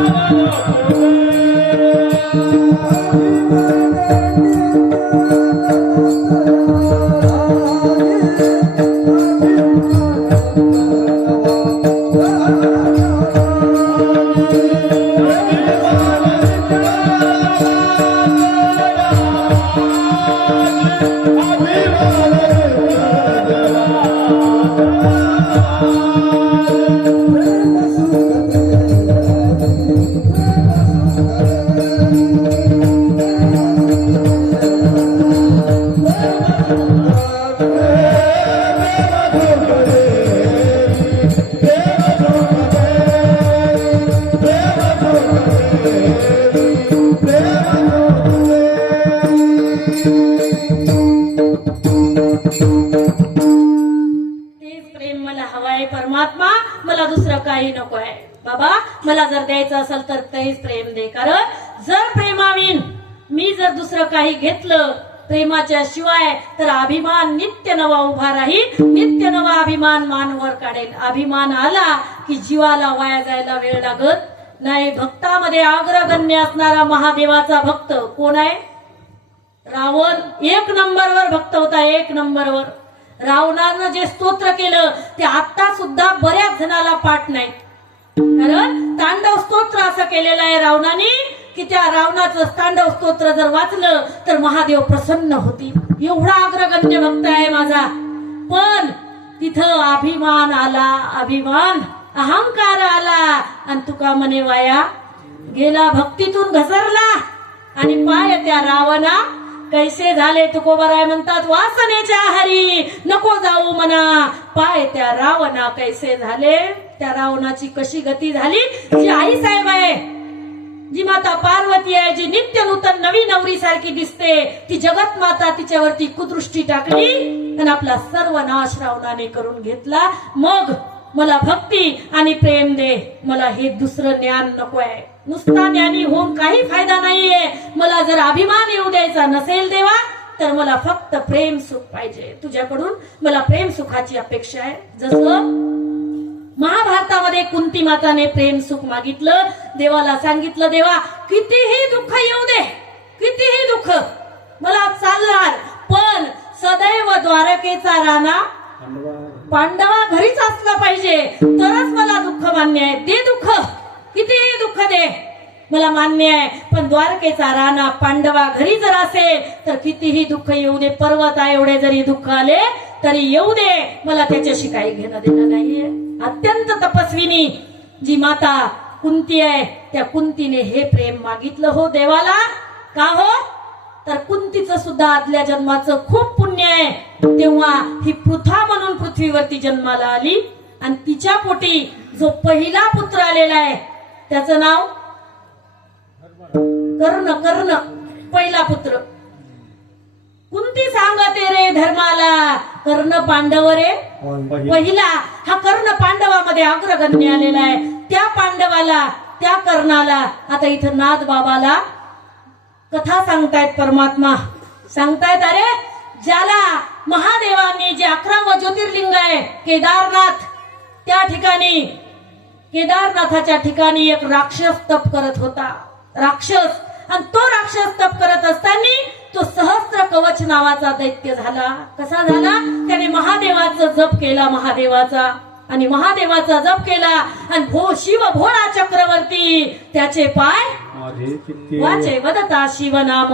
ज्ञान नको परमात्मा, मला दुसरं काही नको आहे. बाबा मला जर द्यायचं असेल तर तेच प्रेम दे. कारण जर प्रेमाविन मी जर दुसरं काही घेतलं प्रेमाच्या शिवाय तर अभिमान नित्य नवा उभा राहील, नित्य नवा अभिमान मानवर काढेल. अभिमान आला की जीवाला वाया जायला वेळ लागत नाही. भक्तामध्ये अग्रगण्य असणारा महादेवाचा भक्त कोण आहे? रावण एक नंबरवर भक्त होता, एक नंबरवर. रावणानं जे स्तोत्र केलं ते आता सुद्धा बऱ्याच जणाला पाठ नाही. कारण तांडव स्तोत्र असं केलेलं आहे रावणाने की त्या रावणाचं तांडव स्तोत्र जर वाचलं तर महादेव प्रसन्न होती. एवढा अग्रगण्य भक्त आहे माझा. पण तिथं अभिमान आला, अभिमान अहंकार आला आणि तुका म्हणे वाया गेला. भक्तीतून घसरला आणि पाय त्या रावणा कैसे झाले. तुकोबाराय म्हणतात वासनेच्या हरी नको जाऊ मना. पाय त्या रावणा कैसे झाले. त्या रावणाची कशी गती झाली. जी आई साहेब आहे, जी माता पार्वती आहे, जी नित्य नूतन नवी नवरी सारखी दिसते, ती जगत माता तिच्यावरती कुदृष्टी टाकली आणि आपला सर्व नाश रावणाने करून घेतला. मग मला भक्ती आणि प्रेम दे, मला हे दुसरं ज्ञान नको आहे. नुसता ज्ञानी होऊन काही फायदा नाहीये. मला जर अभिमान येऊ द्यायचा नसेल देवा तर मला फक्त प्रेम सुख पाहिजे. तुझ्याकडून मला प्रेम सुखाची अपेक्षा आहे. जसं महाभारतामध्ये कुंती माताने प्रेम सुख मागितलं, देवाला सांगितलं देवा कितीही दुःख येऊ दे, कितीही दुःख मला चालणार, पण सदैव द्वारकेचा राणा पांडवा घरीच असला पाहिजे तरच मला दुःख मान्य आहे. ते दुःख कितीही दुःख दे मला मान्य आहे, पण द्वारकेचा राणा पांडवा घरी जर असेल तर कितीही दुःख येऊ दे, पर्वता एवढे जरी दुःख आले तरी येऊ दे, मला त्याच्याशी काही घेणं देणं नाहीये. अत्यंत तपस्विनी जी माता कुंती आहे त्या कुंतीने हे प्रेम मागितलं हो देवाला. का हो तर कुंतीचं सुद्धा आदल्या जन्माचं खूप पुण्य आहे. तेव्हा ही पृथा म्हणून पृथ्वीवरती जन्माला आली आणि तिच्या पोटी जो पहिला पुत्र आलेला आहे त्याचं नाव कर्ण. कर्ण पहिला पुत्र. कुंती सांगते रे धर्माला कर्ण पांडव रे पहिला. हा कर्ण पांडवामध्ये अग्रगण्य आलेला आहे. त्या पांडवाला, त्या कर्णाला आता इथं नाथ बाबाला कथा सांगतायत. परमात्मा सांगतायत अरे ज्याला महादेवांनी जे 11 ज्योतिर्लिंग आहे केदारनाथ, त्या ठिकाणी केदारनाथाच्या ठिकाणी एक राक्षस तप करत होता. राक्षस, आणि तो राक्षस तप करत असताना तो सहस्त्र कवच नावाचा दैत्य झाला. कसा झाला? त्याने महादेवाचा जप केला, महादेवाचा, आणि महादेवाचा जप केला आणि शिव भोळा चक्रवर्ती त्याचे पाय वाचे वदता शिवनाम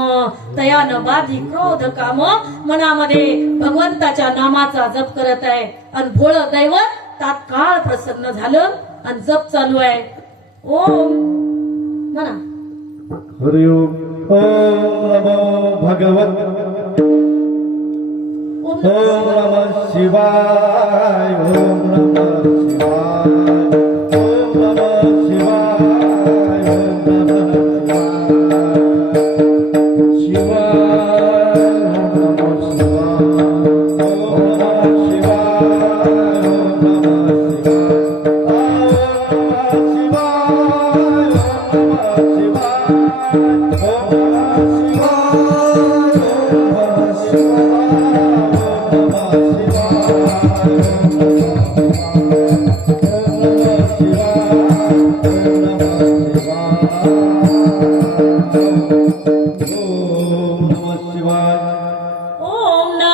तयान बाधी क्रोध काम. मनामध्ये भगवंताच्या नामाचा जप करत आहे आणि भोळ दैवत तात्काळ प्रसन्न झालं आणि जप चालू आहे. ओम म्हणा हरिओम. नमो भगवत ओम ओम नमः शिवाय ओम नमः शिवाय ओम नमः शिवाय ओम नमः शिवाय ओम नमः शिवाय ओम नमः शिवाय ओम नमः ओम नमः शिवाय ओम नमः शिवाय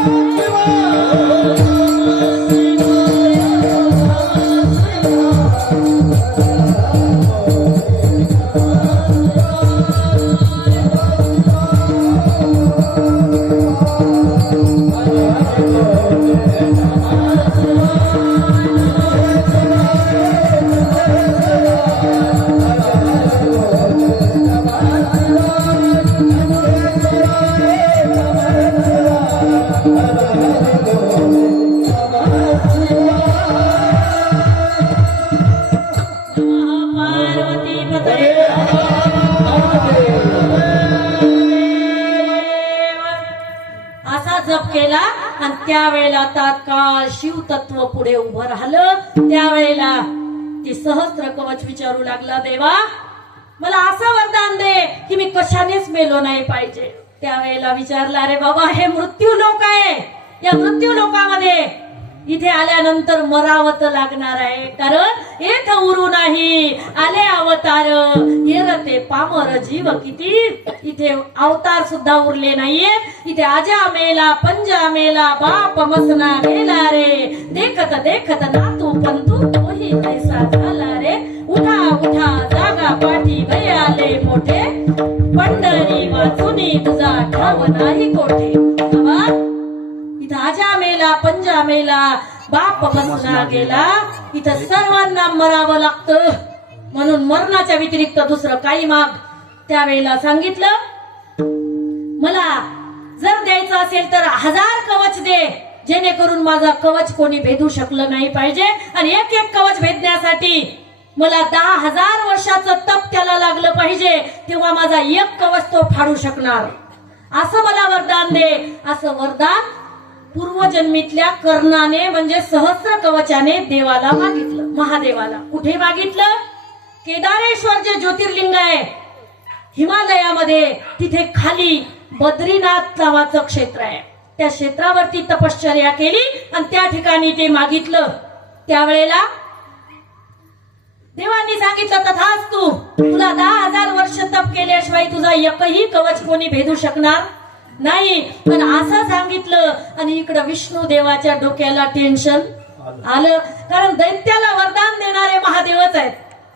नमः पार्वती पते असा जप केला आणि त्यावेळेला तात्काळ शिव तत्व पुढे उभं राहिलं. त्यावेळेला ती सहस्त्र कवच विचारू लागला, देवा मला असं वरदान दे की मी कशानेच मेलो नाही पाहिजे. त्यावेळेला विचारला, अरे बाबा हे मृत्यू लोक आहे, या मृत्यू लोकामध्ये इथे आल्यानंतर मरावत लागणार आहे, कारण येथ उरू नाही आले अवतार येरते पामर जीव किती. इथे अवतार सुद्धा उरले नाहीये. इथे आजा मेला पंजा मेला बाप मसना मेला रे, देखत देखत नातू पंतू तोही पैसा झाला रे. उठा उठा जागा पाठी गयाले मोठे, पंढरी वाचुनी तुझा ठाव नाही कोठे. बाबा इथं आजा मेला पंजा मेला बाप बसला गेला, इथं सर्वांना मरावं लागतं, म्हणून मरणाच्या व्यतिरिक्त दुसरं काही माग. त्यावेळेला सांगितलं, मला जर द्यायचं असेल तर 1000 कवच दे, जेणेकरून माझा कवच कोणी भेदू शकलं नाही पाहिजे. आणि एक एक कवच भेदण्यासाठी मला 10,000 वर्षाचं तप त्याला लागलं पाहिजे, तेव्हा माझा एक कवच तो फाडू शकणार, असं मला वरदान दे. असं वरदान पूर्वजन्मीतल्या कर्णाने म्हणजे सहस्त्र कवचाने देवाला मागितलं, महादेवाला. कुठे मागितलं? केदारेश्वर जे ज्योतिर्लिंग आहे हिमालयामध्ये, तिथे खाली बद्रीनाथ नावाचं क्षेत्र आहे, त्या क्षेत्रावरती तपश्चर्या केली आणि त्या ठिकाणी ते मागितलं. त्यावेळेला देवांनी सांगितलं, तथास्तु, तुला 10,000 वर्ष तप केल्याशिवाय तुझा एकही कवच कोणी भेदू शकणार नाही. पण असं सांगितलं आणि इकडं विष्णू देवाच्या डोक्याला टेन्शन आलं, कारण दैत्याला वरदान देणारे महादेवच आहेत.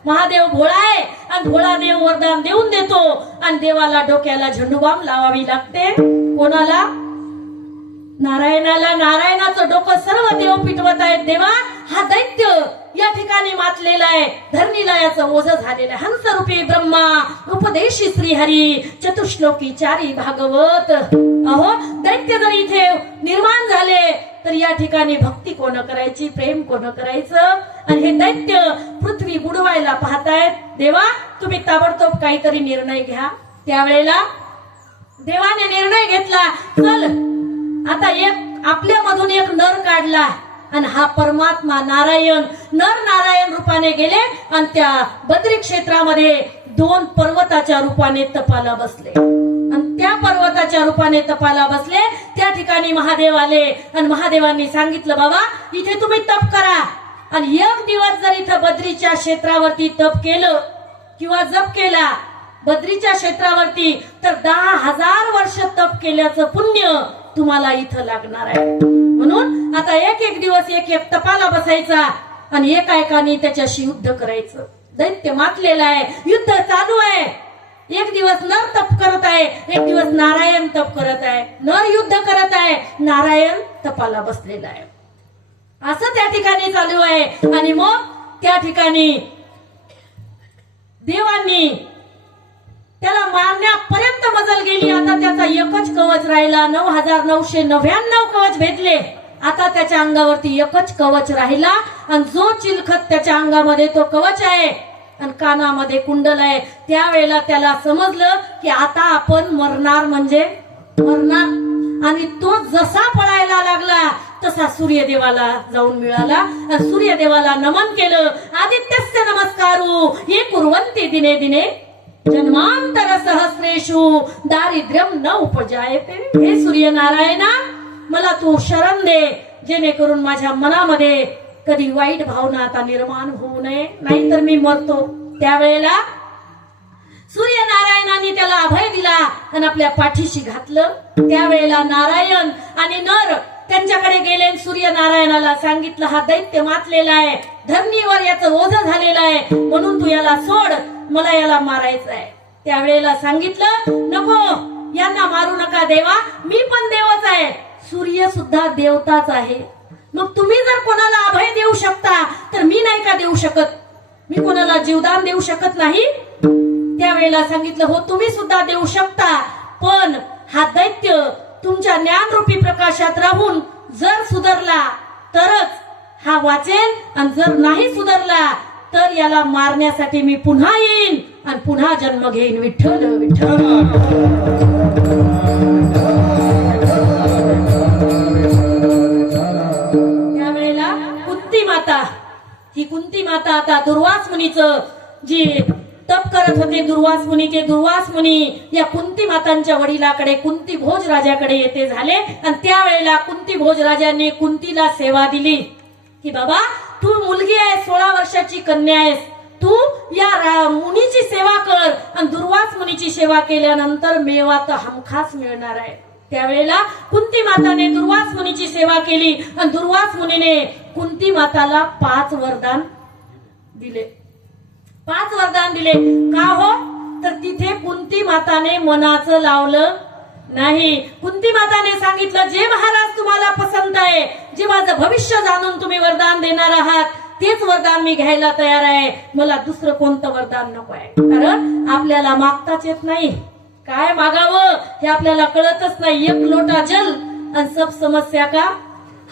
महादेव भोळा आहे आणि भोळा देव वरदान देऊन देतो आणि देवाला डोक्याला झेंडूबाम लावावी लागते. कोणाला? नारायणाला. नारायणाचं डोकं सर्व देव पिटवत आहेत. देवा हा दैत्य या ठिकाणी मातलेला आहे, धरणीला याचं ओझं झालेलं आहे. हंसरूपी ब्रह्मा, उपदेशी श्रीहरी, चतुश्लोकी चारी भागवत. अहो दैत्य जर इथे निर्माण झाले तर या ठिकाणी भक्ती कोण करायची, प्रेम कोण करायचं. आणि हे दैत्य पृथ्वी बुडवायला पाहतायत. देवा तुम्ही ताबडतोब काहीतरी निर्णय घ्या. त्यावेळेला देवाने निर्णय घेतला, चल आता एक आपल्यामधून एक नर काढला आणि हा परमात्मा नारायण नर नारायण रूपाने गेले आणि त्या बद्री क्षेत्रामध्ये 2 पर्वताच्या रूपाने तपाला बसले. आणि त्या पर्वताच्या रूपाने तपाला बसले. त्या ठिकाणी महादेव आले आणि महादेवांनी सांगितलं, बाबा इथे तुम्ही तप करा आणि एक दिवस जर इथं बद्रीच्या क्षेत्रावरती तप केलं किंवा जप केला बद्रीच्या क्षेत्रावरती तर 10,000 वर्ष तप केल्याचं पुण्य तुम्हाला इथं लागणार आहे. म्हणून आता एक दिवस एक तपाला बसायचा आणि एकाएकाने त्याच्याशी युद्ध करायचं. दैत्य मातलेलं आहे, युद्ध चालू आहे. एक दिवस नर तप करत आहे, एक दिवस नारायण तप करत आहे. नर युद्ध करत आहे, नारायण तपाला बसलेला आहे. असं त्या ठिकाणी चालू आहे. आणि मग त्या ठिकाणी देवांनी त्याला मारण्यापर्यंत मजल गेली. आता त्याचा एकच कवच राहिला. 9,999 कवच भेदले. आता त्याच्या अंगावरती एकच कवच राहिला आणि जो चिलखत त्याच्या अंगामध्ये तो कवच आहे आणि कानामध्ये कुंडल आहे. त्यावेळेला त्याला समजलं की आता आपण मरणार म्हणजे मरणार. आणि तो जसा पळायला लागला तसा सूर्यदेवाला जाऊन मिळाला आणि सूर्यदेवाला नमन केलं. आदित्यस्य नमस्कारू ये कुर्वन्ति दिने दिने जन्मांतर सहस्रेषु दारिद्र्यम न उपजायते. हे सूर्यनारायणा मला तू शरण दे जेणेकरून माझ्या मनामध्ये कधी वाईट भावना आता निर्माण होऊ नये, नाहीतर मी मरतो. त्यावेळेला सूर्यनारायणाने त्याला अभय दिला आणि आपल्या पाठीशी घातलं. त्यावेळेला नारायण आणि नर त्यांच्याकडे गेले. सूर्यनारायणाला सांगितलं, हा दैत्य मातलेला आहे, धरणीवर याचं ओझं झालेलं आहे, म्हणून तू याला सोड, मला याला मारायचं आहे. त्यावेळेला सांगितलं, नको यांना मारू नका देवा, मी पण देवच आहे, सूर्य सुद्धा देवताच आहे. मग तुम्ही जर कोणाला अभय देऊ शकता तर मी नाही का देऊ शकत? मी कोणाला जीवदान देऊ शकत नाही? त्यावेळेला सांगितलं, हो तुम्ही सुद्धा देऊ शकता, पण हा दैत्य तुमच्या ज्ञानरूपी प्रकाशात राहून जर सुधारला तरच हा वाचेल आणि जर नाही सुधारला तर याला मारण्यासाठी मी पुन्हा येईन आणि पुन्हा जन्म घेईन. विठ्ठल विठ्ठल. त्यावेळेला कुंती माता आता दुर्वास मुनीचं जी तप करत होते, दुर्वास मुनी या कुंती मातांच्या वडिलाकडे कुंती भोज राजाकडे येते झाले. आणि त्यावेळेला कुंती भोज राजांनी कुंतीला सेवा दिली की बाबा तू मुलगी आहे, 16 वर्षाची कन्या आहेस, तू या मुनीची सेवा कर आणि दुर्वास मुनीची सेवा केल्यानंतर मेवा तर हमखास मिळणार आहे. त्यावेळेला कुंती माताने दुर्वास मुनीची सेवा केली आणि दुर्वास मुनीने कुंती माताला 5 वरदान दिले. 5 वरदान दिले का हो? तर तिथे कुंती माताने मनाचं लावलं नाही. कुंती माताने सांगितलं, जे महाराज तुम्हाला पसंत आहे, जे माझं भविष्य जाणून तुम्ही वरदान देणार आहात तेच वरदान मी घ्यायला तयार आहे, मला दुसरं कोणतं वरदान नको आहे. कारण आपल्याला मागताच येत नाही, काय मागावं हे आपल्याला कळतच नाही. एक लोटा जल आणि सब समस्या का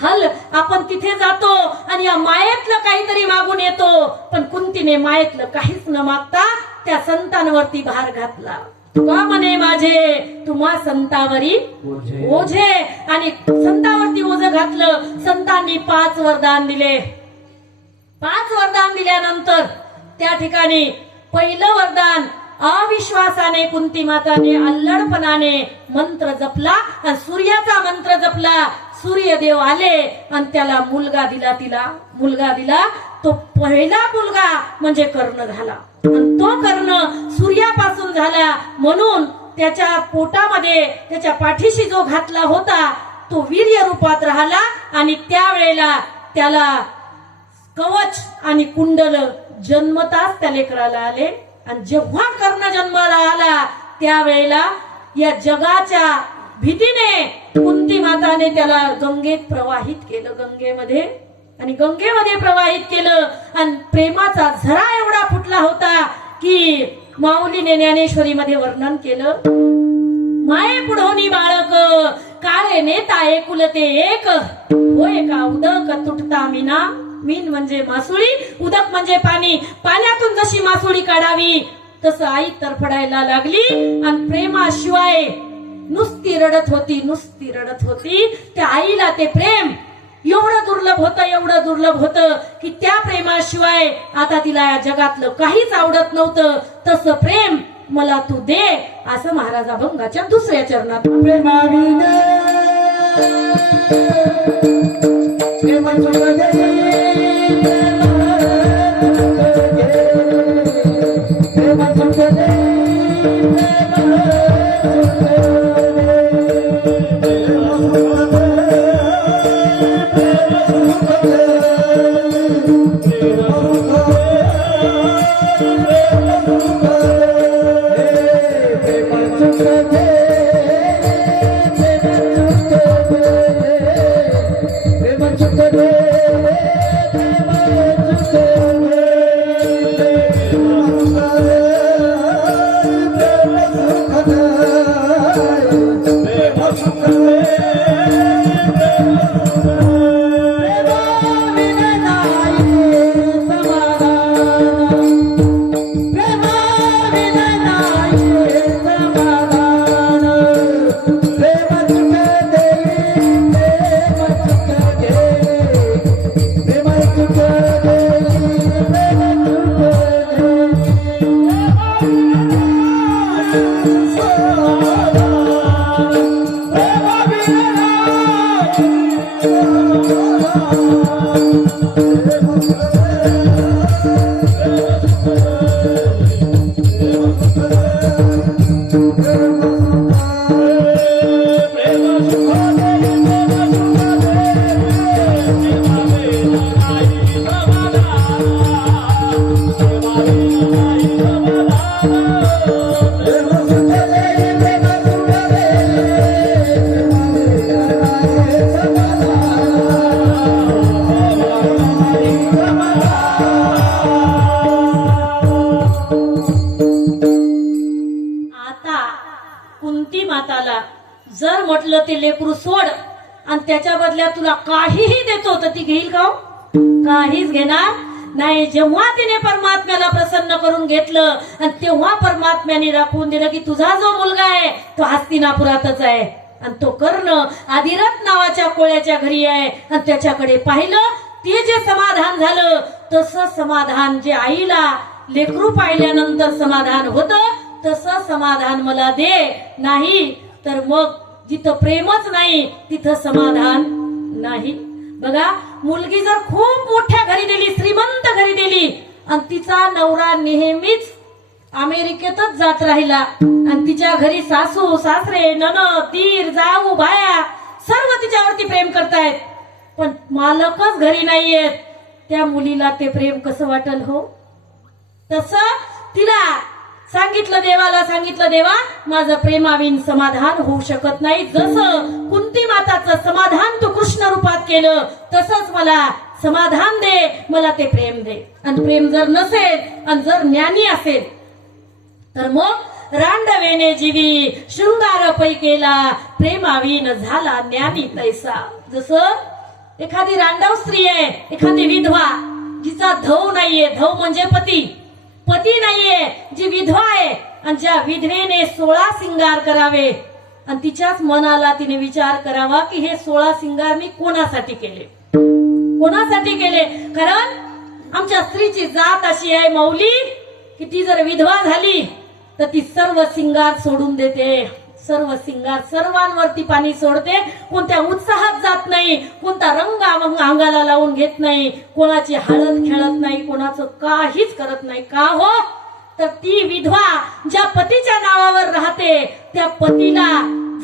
हल. आपण तिथे जातो आणि या मायेतलं काहीतरी मागून येतो, पण कुंतीने मायेतलं काहीच न मागता त्या संतांवरती भार घातला. तुका म्हणे माझे तुम्हा संतावरी ओझे, आणि संतावरती ओझ घातलं. संतांनी 5 वरदान दिले. 5 वरदान दिल्यानंतर त्या ठिकाणी पहिलं वरदान अविश्वासाने कुंती माताने अल्लडपणाने मंत्र जपला आणि सूर्याचा मंत्र जपला. सूर्यदेव आले आणि त्याला मुलगा दिला, तिला मुलगा दिला. तो पहिला मुलगा म्हणजे कर्ण झाला आणि तो कर्ण सूर्यापासून झाला. म्हणून त्याच्या पोटामध्ये त्याच्या पाठीशी जो घातला होता तो वीर्य रूपात राहिला आणि त्यावेळेला त्याला कवच आणि कुंडल जन्मताच त्या लेकराला आले. आणि जेव्हा कर्ण जन्माला आला त्यावेळेला या जगाच्या भीतीने कुंती माताने त्याला गंगेत प्रवाहित केलं, गंगेमध्ये प्रवाहित केलं. आणि प्रेमाचा झरा एवढा फुटला होता की माऊलीने ज्ञानेश्वरी मध्ये वर्णन केलं. माये पुढोनी बाळक काळे नेता एकुलते एक, होय का उदक तुटता मीना. मीन म्हणजे मासुळी, उदक म्हणजे पाणी. पाण्यातून जशी मासुळी काढावी तसं आई तरफडायला लागली आणि प्रेमाशिवाय नुसती रडत होती. त्या आईला ते प्रेम एवढं दुर्लभ होतं की त्या प्रेमाशिवाय आता तिला या जगातलं काहीच आवडत नव्हतं. तसं प्रेम मला तू दे, असं महाराज अभंगाच्या दुसऱ्या चरणात. प्रेमाविने प्रेम सुख दे, प्रेम सुख दे, कुंती माताला जर म्हटलं ते लेकरू सोड आणि त्याच्या बदल्यात तुला काहीही देतो तर ती घेईल का? काहीच घेणार नाही. जेव्हा तिने परमात्म्याला प्रसन्न करून घेतलं आणि तेव्हा परमात्म्याने दाखवून दिलं की तुझा जो मुलगा आहे तो हस्तिनापुरातच आहे आणि तो कर्ण आदिरथ नावाच्या कोळ्याच्या घरी आहे. आणि त्याच्याकडे पाहिलं, ते जे समाधान झालं तसं समाधान जे आईला लेकरू पाहिल्यानंतर समाधान होतं तसं समाधान मला दे. नाही तर मग जिथं प्रेमच नाही तिथं समाधान नाही. बघा, मुलगी जर खूप मोठ्या घरी दिली, श्रीमंत घरी दिली आणि तिचा नवरा नेहमीच अमेरिकेतच जात राहिला आणि तिच्या घरी सासू सासरे नणद दीर जाऊ बाया सर्व तिच्यावरती प्रेम करतायत पण मालकच घरी नाहीयेत, त्या मुलीला ते प्रेम कसं वाटल हो? तसं तिला सांगितलं, देवाला सांगितलं, देवा माझं प्रेमाविन समाधान होऊ शकत नाही. जसं कुंती माताचं समाधान तू कृष्ण रूपात केलं तसंच मला समाधान दे, मला ते प्रेम दे. आणि प्रेम जर नसेल आणि जर ज्ञानी असेल तर मग रांडवेने जीवी शृंगार पै केला, प्रेमाविन झाला ज्ञानी तैसा. जसं एखादी रांडव स्त्री आहे, एखादी विधवा जिचा धव नाहीये, धव म्हणजे पती, पती नाहीये, जी विधवा आहे आणि ज्या विधवेने 16 सिंगार करावे आणि तिच्याच मनाला तिने विचार करावा की हे 16 सिंगार मी कोणासाठी केले, कोणासाठी केले. कारण आमच्या स्त्रीची जात अशी आहे माऊली की ती जर विधवा झाली तर ती सर्व सिंगार सोडून देते, सर्व सिंगार सर्वांवरती पाणी सोडते, कोणत्या उत्साहात जात नाही, कोणता रंग अंगाला लावून घेत नाही, कोणाची हळद खेळत नाही, कोणाचं काहीच करत नाही. का हो? तर ती विधवा ज्या पतीच्या नावावर राहते त्या पतीला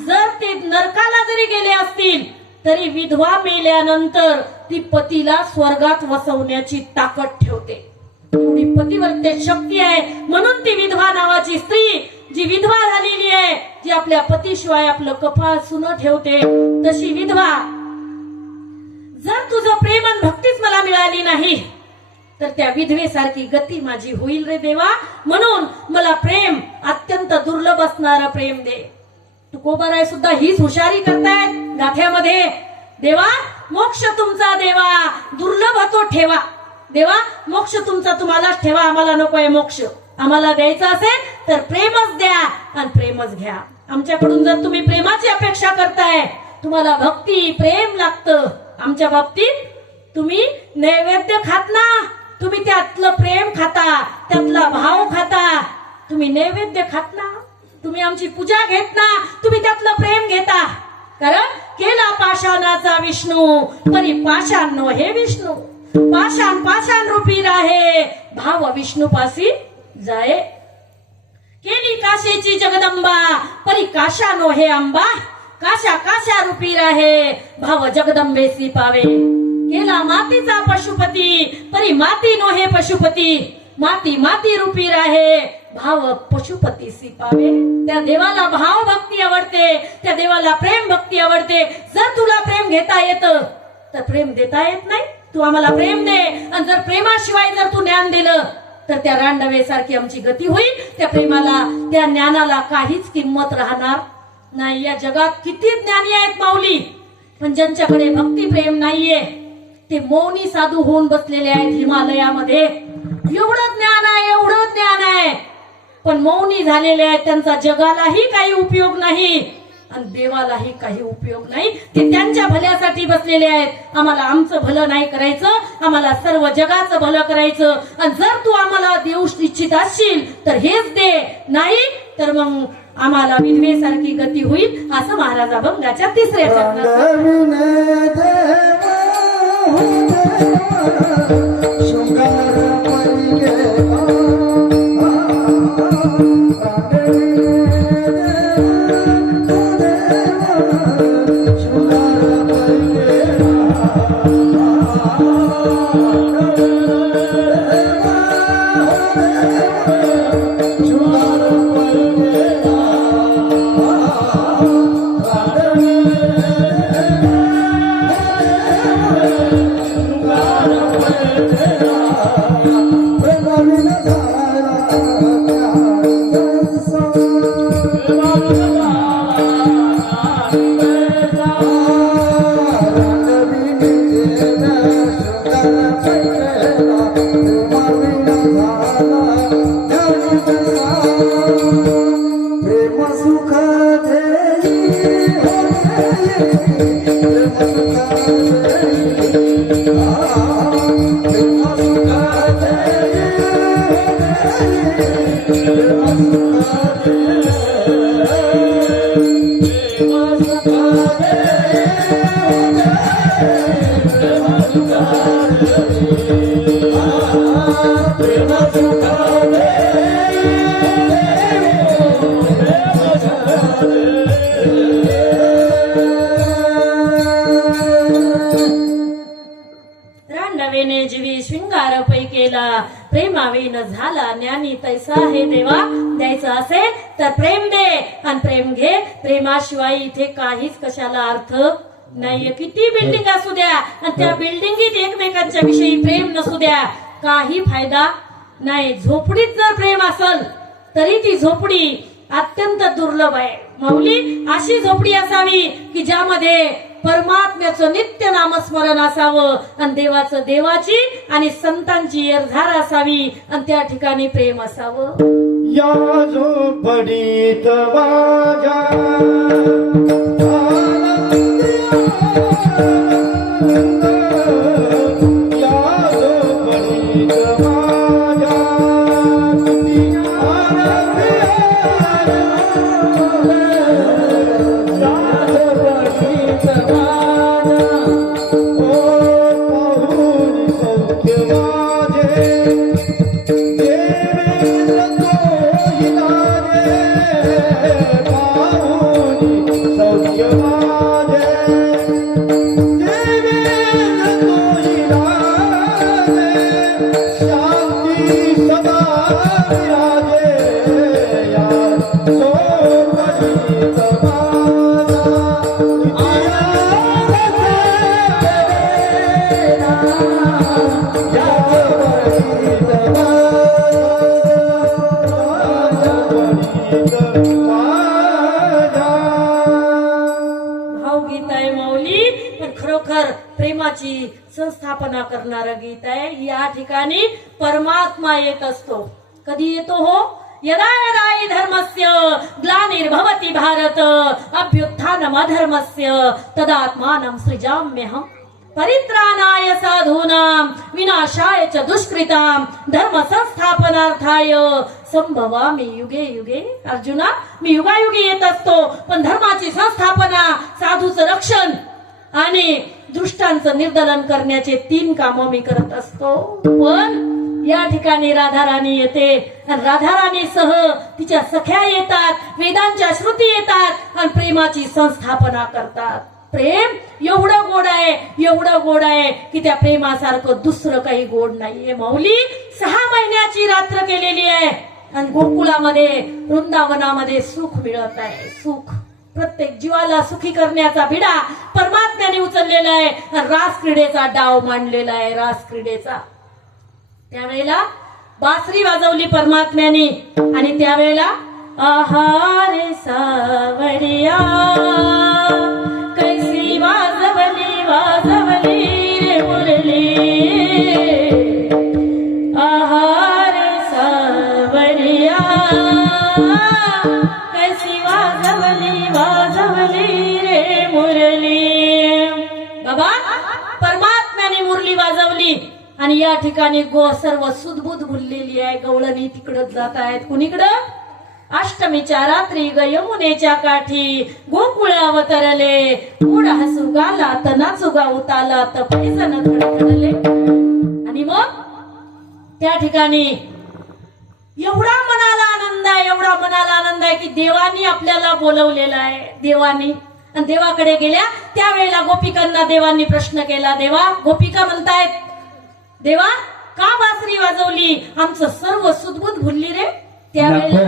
जर ते नरकाला जरी गेले असतील तरी विधवा मेल्यानंतर ती पतीला स्वर्गात वसवण्याची ताकद ठेवते. एवढी पतिव्रते शक्ती आहे. म्हणून ती विधवा नावाची स्त्री जी विधवा झालेली आहे, जी आपल्या पतीशिवाय आपलं कपाळ सुनं ठेवते, तशी विधवा जर तुझं प्रेम आणि भक्तीच मला मिळाली नाही तर त्या विधवेसारखी गती माझी होईल रे देवा. म्हणून मला प्रेम अत्यंत दुर्लभ असणारं प्रेम दे. तुकोबाराय सुद्धा हीच हुशारी करतायत गाथ्यामध्ये, देवा मोक्ष तुमचा देवा दुर्लभ तो ठेवा, देवा मोक्ष तुमचा तुम्हालाच ठेवा, आम्हाला नकोय मोक्ष, आम्हाला द्यायचं असेल तर प्रेमच द्या आणि प्रेमच घ्या. आमच्याकडून जर तुम्ही प्रेमाची अपेक्षा करताय, तुम्हाला भक्ती प्रेम लागतं, आमच्या बाबतीत तुम्ही नैवेद्य खात ना, तुम्ही त्यातलं प्रेम खाता, त्यातला भाव खाता. तुम्ही नैवेद्य खात ना, तुम्ही आमची पूजा घेत ना, तुम्ही त्यातलं प्रेम घेता. कारण केला पाषाणाचा विष्णू परी पाषाण नो हे विष्णू, पाषाण पाषाण रूपी राहे भाव विष्णुपासी जाये. केली काशेची जगदंबा परी काशा नो हे अंबा, काशा काशा रूपी राहे भाव जगदंबेसी पावे. केला मातीचा पशुपती परी माती नो हे पशुपती, माती माती रूपी राहे भाव पशुपतीसी पावे. त्या देवाला भाव भक्ती आवडते, त्या देवाला प्रेम भक्ती आवडते. जर तुला प्रेम घेता येतं तर प्रेम देता येत नाही. तू आम्हाला प्रेम दे, आणि जर प्रेमाशिवाय जर तू ज्ञान दिलं तर त्या रांडवेसारखी आमची गती होईल. त्या प्रेमाला, त्या ज्ञानाला काहीच किंमत राहणार नाही. या जगात किती ज्ञानी आहेत माऊली, पण ज्यांच्याकडे भक्ती प्रेम नाहीये ते मौनी साधू होऊन बसलेले आहेत हिमालयामध्ये. एवढं ज्ञान आहे, एवढं ज्ञान आहे, पण मौनी झालेले आहेत. त्यांचा जगालाही काही उपयोग नाही आणि देवालाही काही उपयोग नाही. ते त्यांच्या भल्यासाठी बसलेले आहेत. आम्हाला आमचं भलं नाही करायचं, आम्हाला सर्व जगाचं भलं करायचं. आणि जर तू आम्हाला देऊ इच्छित असशील तर हेच दे, नाही तर मग आम्हाला विधवेसारखी गती होईल. असं महाराज अभंगाच्या 3ऱ्या चरणात रांडवेने जीवी शृंगार पै केला, प्रेमाविन झाला ज्ञानी तैसा. हे देवा, द्यायचं असेल तर प्रेम दे आणि प्रेम घे. प्रेमाशिवाय इथे काहीच कशाला अर्थ नाहीये. किती बिल्डिंग असू द्या आणि त्या बिल्डिंगीत एकमेकांच्या विषयी प्रेम नसू द्या, काही फायदा नाही. झोपडीत जर प्रेम असल तरी ती झोपडी अत्यंत दुर्लभ आहे. माऊली, अशी झोपडी असावी की ज्यामध्ये परमात्म्याचं नित्य नामस्मरण असावं आणि देवाचं देवाची आणि संतांची एरझार असावी आणि त्या ठिकाणी प्रेम असावं. या झोपडीत माझ्या प्रेमाची संस्थापना करणारं गीत आहे. या ठिकाणी परमात्मा येत असतो. कधी येतो हो? यदा यदा हि धर्मस्य ग्लानिर्भवति भारत अभ्युत्थानमधर्मस्य तदात्मानं सृजाम्यहम्. परित्राणाय साधूनां विनाशाय च दुष्कृतां धर्म संस्थापनार्थाय संभवामि युगे युगे. अर्जुना, मी युगायुगी येत असतो, पण धर्माची संस्थापना, साधूचं रक्षण आणि दुष्टांचं निर्दलन करण्याचे 3 कामं मी करत असतो. पण या ठिकाणी राधाराणी येते आणि राधाराणीसह तिच्या सख्या येतात, वेदांच्या श्रुती येतात आणि प्रेमाची संस्थापना करतात. प्रेम एवढं गोड आहे, एवढं गोड आहे की त्या प्रेमासारखं दुसरं काही गोड नाहीये. माऊली 6 महिन्याची रात्र केलेली आहे आणि गोकुळामध्ये, वृंदावनामध्ये सुख मिळत आहे. सुख, प्रत्येक जीवाला सुखी करण्याचा विडा परमात्म्याने उचललेला आहे आणि रास क्रीडेचा डाव मांडलेला आहे. रास क्रीडेचा त्यावेळेला बासरी वाजवली परमात्म्याने आणि त्यावेळेला आहारे सावरिया कैसी वाजवली वाजवली रे मुरली. आहारे सावरिया कैसी वाजवली वाजवली रे मुरली. बाबा, परमात्म्याने मुरली वाजवली आणि या ठिकाणी सर्व सुदबुद भुललेली आहे. गवळणी तिकडच जात आहेत. कुणीकडं? अष्टमीच्या रात्री ग यमुनेच्या काठी गोकुळ अवतरले. गोड हसू गाला तर नाचू गाऊ ताला तर पैसन धडधडले. आणि मग त्या ठिकाणी एवढा मनाला आनंद आहे, एवढा मनाला आनंद आहे की देवानी आपल्याला बोलवलेलं आहे. देवानी आणि देवाकडे गेल्या त्यावेळेला गोपिकांना देवांनी प्रश्न केला. देवा, गोपिका म्हणतायत, देवा का बासरी वाजवली? आमचं सर्व सुदबुद भुलली रे. त्यावेळेला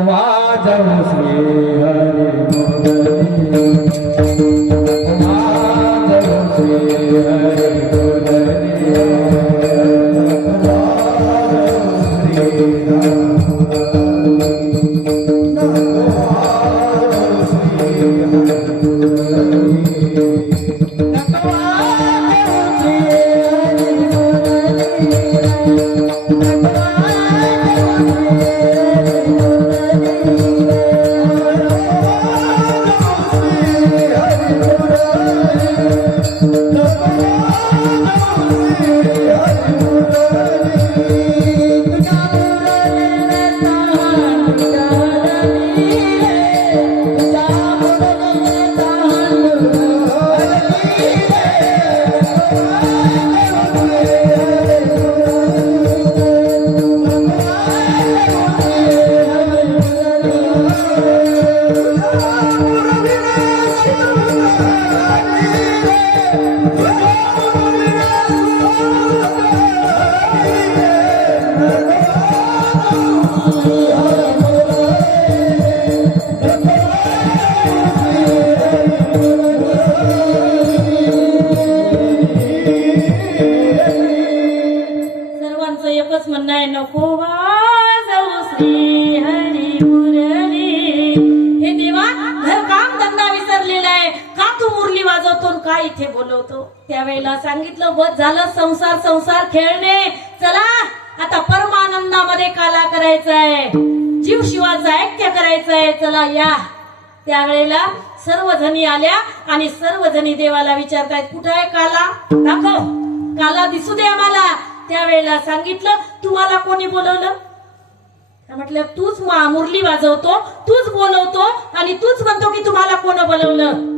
काय इथे बोलवतो. त्यावेळेला सांगितलं, बस झालं संसार संसार खेळणे, चला आता परमानंदामध्ये काला करायचाय, जीव शिवाचा ऐक्य करायचंय, चला या. त्यावेळेला सर्वजणी आल्या आणि सर्वजणी देवाला विचारतायत, कुठं आहे काला? दाखव, काला दिसू दे आम्हाला. त्यावेळेला सांगितलं, तुम्हाला कोणी बोलवलं? म्हटलं, तूच मुरली वाजवतो, तूच बोलवतो आणि तूच म्हणतो की तुम्हाला कोण बोलवलं?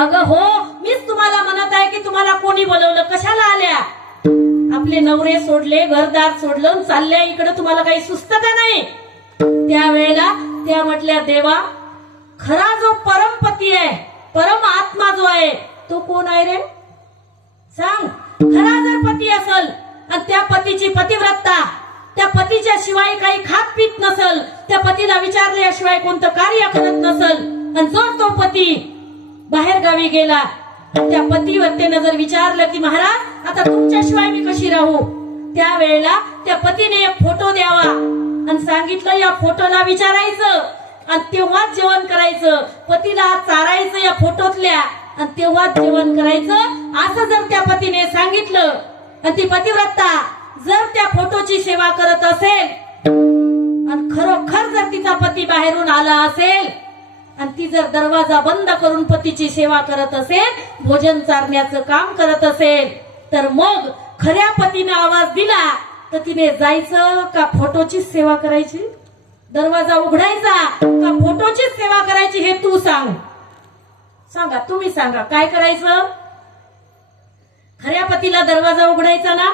अगं हो, मीच तुम्हाला म्हणत आहे की तुम्हाला कोणी बोलवलं, कशाला आल्या? आपले नवरे सोडले, घरदार सोडलं, चालल्या इकडे, तुम्हाला काही सुचत का नाही? त्यावेळेला त्या म्हटल्या, देवा खरा जो परमपती आहे, परम आत्मा जो आहे तो कोण आहे रे? सांग. खरा जर पती असेल आणि त्या पतीची पतिव्रता, त्या पतीच्या शिवाय काही खात पित नसल, त्या पतीला विचारल्याशिवाय कोणतं कार्य करत नसल, आणि जर तो पती बाहेर गावी गेला, त्या पतिव्रतेनं जर विचारलं की महाराज आता तुमच्याशिवाय मी कशी राहू, त्यावेळेला त्या पतीने एक फोटो द्यावा आणि सांगितलं, या फोटोला विचारायचं आणि तेव्हाच जेवण करायचं, पतीला चारायचं या फोटोतल्या आणि तेव्हाच जेवण करायचं, असं जर त्या पतीने सांगितलं आणि ती पतिव्रता जर त्या फोटोची सेवा करत असेल आणि खरोखर जर तिचा पती बाहेरून आला असेल आणि ती जर दरवाजा बंद करून पतीची सेवा करत असेल, भोजन चारण्याचं काम करत असेल, तर मग खऱ्या पतीने आवाज दिला तर तिने जायचं का फोटोचीच सेवा करायची? दरवाजा उघडायचा का फोटोचीच सेवा करायची? हे तू सांग. सांगा, तुम्ही सांगा, काय करायचं? खऱ्या पतीला दरवाजा उघडायचा ना?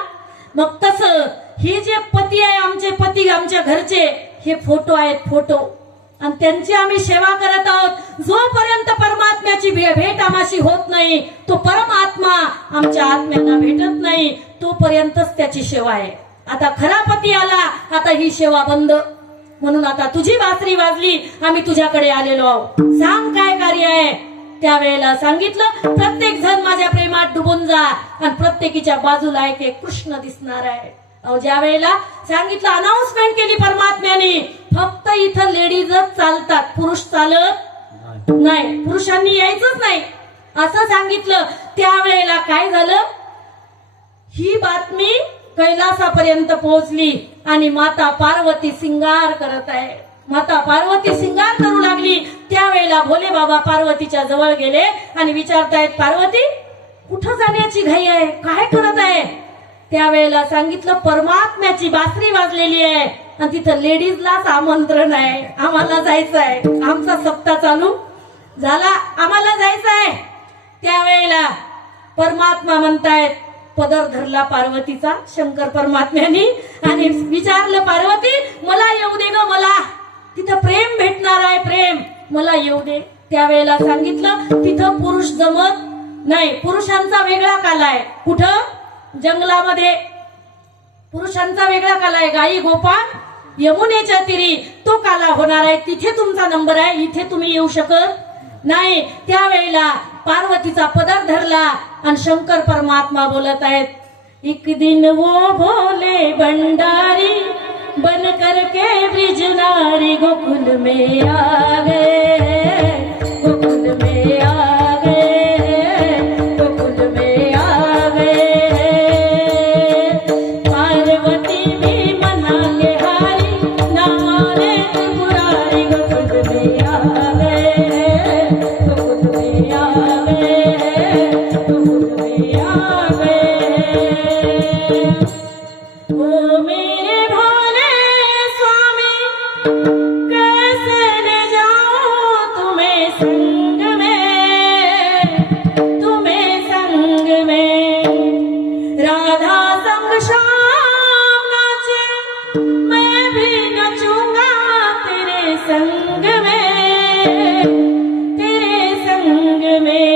मग तसं हे जे पती आहे, आमचे पती, आमच्या घरचे, हे फोटो आहेत, फोटो, आणि त्यांची आम्ही सेवा करत आहोत. जोपर्यंत परमात्म्याची भेट आम्हाशी होत नाही, तो परमात्मा आमच्या आत्म्यांना भेटत नाही, तोपर्यंतच त्याची सेवा आहे. आता खरा पती आला, आता ही सेवा बंद. म्हणून आता तुझी बासरी वाजली, आम्ही तुझ्याकडे आलेलो आहोत. सांग काय कार्य आहे? त्यावेळेला सांगितलं, प्रत्येक जण माझ्या प्रेमात डुबून जा आणि प्रत्येकीच्या बाजूला एक कृष्ण दिसणार आहे. अहो, ज्या वेळेला सांगितलं, अनाउन्समेंट केली परमात्म्याने, फक्त इथं लेडीजच चालतात, पुरुष चालत नाही, पुरुषांनी यायचंच नाही असं सांगितलं. त्यावेळेला काय झालं? ही बातमी कैलासापर्यंत पोहोचली आणि माता पार्वती सिंगार करत आहे. माता पार्वती सिंगार करू लागली. त्यावेळेला भोले बाबा पार्वतीच्या जवळ गेले आणि विचारतायत, पार्वती कुठं जाण्याची घाई आहे, काय करत आहे? त्यावेळेला सांगितलं, परमात्म्याची बासरी वाजलेली आहे आणि तिथं लेडीजलाच आमंत्रण आहे, आम्हाला जायचं आहे, आमचा सप्ताह चालू झाला, आम्हाला जायचं आहे. त्यावेळेला परमात्मा म्हणतायत, पदर धरला पार्वतीचा शंकर परमात्म्यानी आणि विचारलं, पार्वती मला येऊ दे ग, मला तिथं प्रेम भेटणार आहे, प्रेम मला येऊ दे. त्यावेळेला सांगितलं, तिथं पुरुष जमत नाही, पुरुषांचा वेगळा काला आहे. कुठं? जंगलामध्ये पुरुषांचा वेगळा काला आहे. गाई गोपाळ यमुनेच्या तीरी तो काला होणार आहे, तिथे तुमचा नंबर आहे, इथे तुम्ही येऊ शकत नाही. त्यावेळेला पार्वतीचा पदर धरला आणि शंकर परमात्मा बोलत आहेत, एक दिन वो भोले भंडारी बन करके ब्रिजनारी गोकुल में आ गए, गोकुल में आ गए, गोकुल में आ गए. पार्वती भी मना के हारी, ना माने त्रिपुरारी, गोकुल में आ गए, गोकुल में आ गए, गोकुल में आ गए. ओ मेरे भोले स्वामी, कैसे ले जाऊं तुम्हें संग में, तुम्हें संग में. राधा संग श्याम नाचे, मैं भी नचूंगा तेरे संग में, तेरे संग में.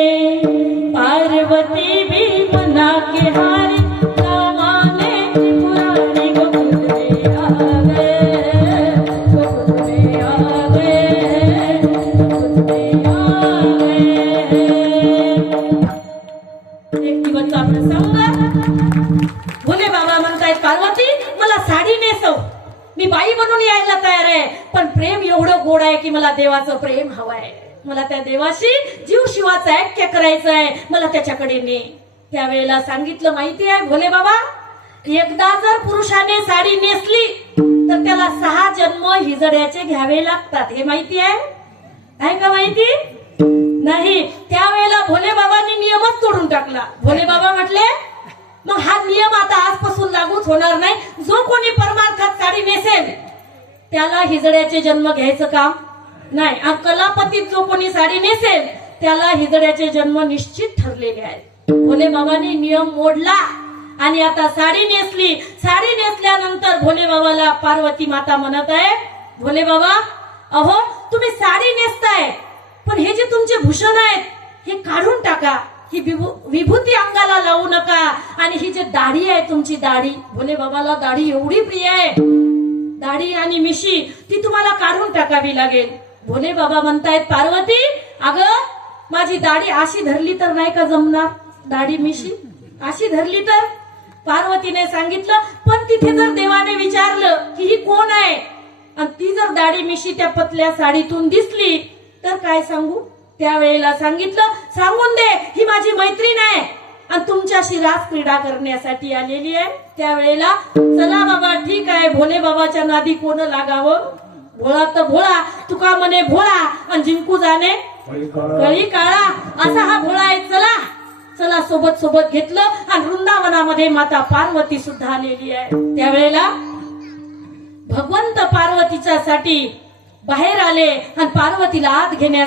पार्वती भी मना के हारी, ना माने त्रिपुरारी, गोकुल में आ गए, गोकुल में आ गए, गोकुल में आ गए. एक दिवसचा प्रसंग. भोले बाबा म्हणतायत, पार्वती मला साडी नेसव, मी बाई बनून यायला तयार आहे, पण प्रेम एवढं गोड आहे की मला देवाचं प्रेम हवंय, मला त्या देवाशी जीव शिवाचं ऐक्य करायचं आहे, मला त्याच्याकडे ने. त्यावेळेला सांगितलं, माहिती आहे भोले बाबा, एकदा जर पुरुषाने साडी नेसली तर त्याला 6 जन्म हिजड्याचे घ्यावे लागतात. हे माहिती आहे का? माहिती नाही. त्यावेळेला भोले बाबांनी नियमच तोडून टाकला. भोले बाबा म्हटले, मग हा नियम आता आजपासून लागूच होणार नाही. जो कोणी परमार्थात साडी नेसेल त्याला हिजड्याचे जन्म घ्यायचं काम नाही. कलापतीत जो कोणी साडी नेसेल त्याला हिजड्याचे जन्म निश्चित ठरलेले आहेत. भोले बाबांनी नियम मोडला आणि आता साडी नेसली. साडी नेसल्यानंतर भोले बाबाला पार्वती माता म्हणत आहे, भोले बाबा अहो तुम्ही साडी नेसताय, पण हे जे तुमचे भूषण आहेत हे काढून टाका, ही विभूती अंगाला लावू नका, आणि ही जी दाढी आहे तुमची दाढी, भोले बाबाला दाढी एवढी प्रिय आहे, दाढी आणि मिशी ती तुम्हाला काढून टाकावी लागेल. भोले बाबा म्हणतायत, पार्वती अगं माझी दाढी अशी धरली तर नाही का जमणार, दाढी मिशी अशी धरली तर. पार्वतीने सांगितलं, पण तिथे जर देवाने विचारलं की ही कोण आहे आणि ती जर दाढी मिशी त्या पतल्या साडीतून दिसली तर काय सांगू. त्यावेळेला सांगितलं, सांगून दे ही माझी मैत्रीण आहे आणि तुमच्याशी रास क्रीडा करण्यासाठी आलेली आहे. त्यावेळेला चला बाबा ठीक आहे, भोले बाबाच्या नादी कोण लागावं, भोळा तर भोळा, तुका म्हणे भोळा आणि जिंकू जाणे कळी काळा, असा हा भोळा आहे. चला चला सोबत सोबत घेतलं आणि वृंदावनामध्ये माता पार्वती सुद्धा आलेली आहे. त्यावेळेला भगवंत पार्वतीच्या साठी बाहेर आले आणि पार्वतीला आत घेण्यास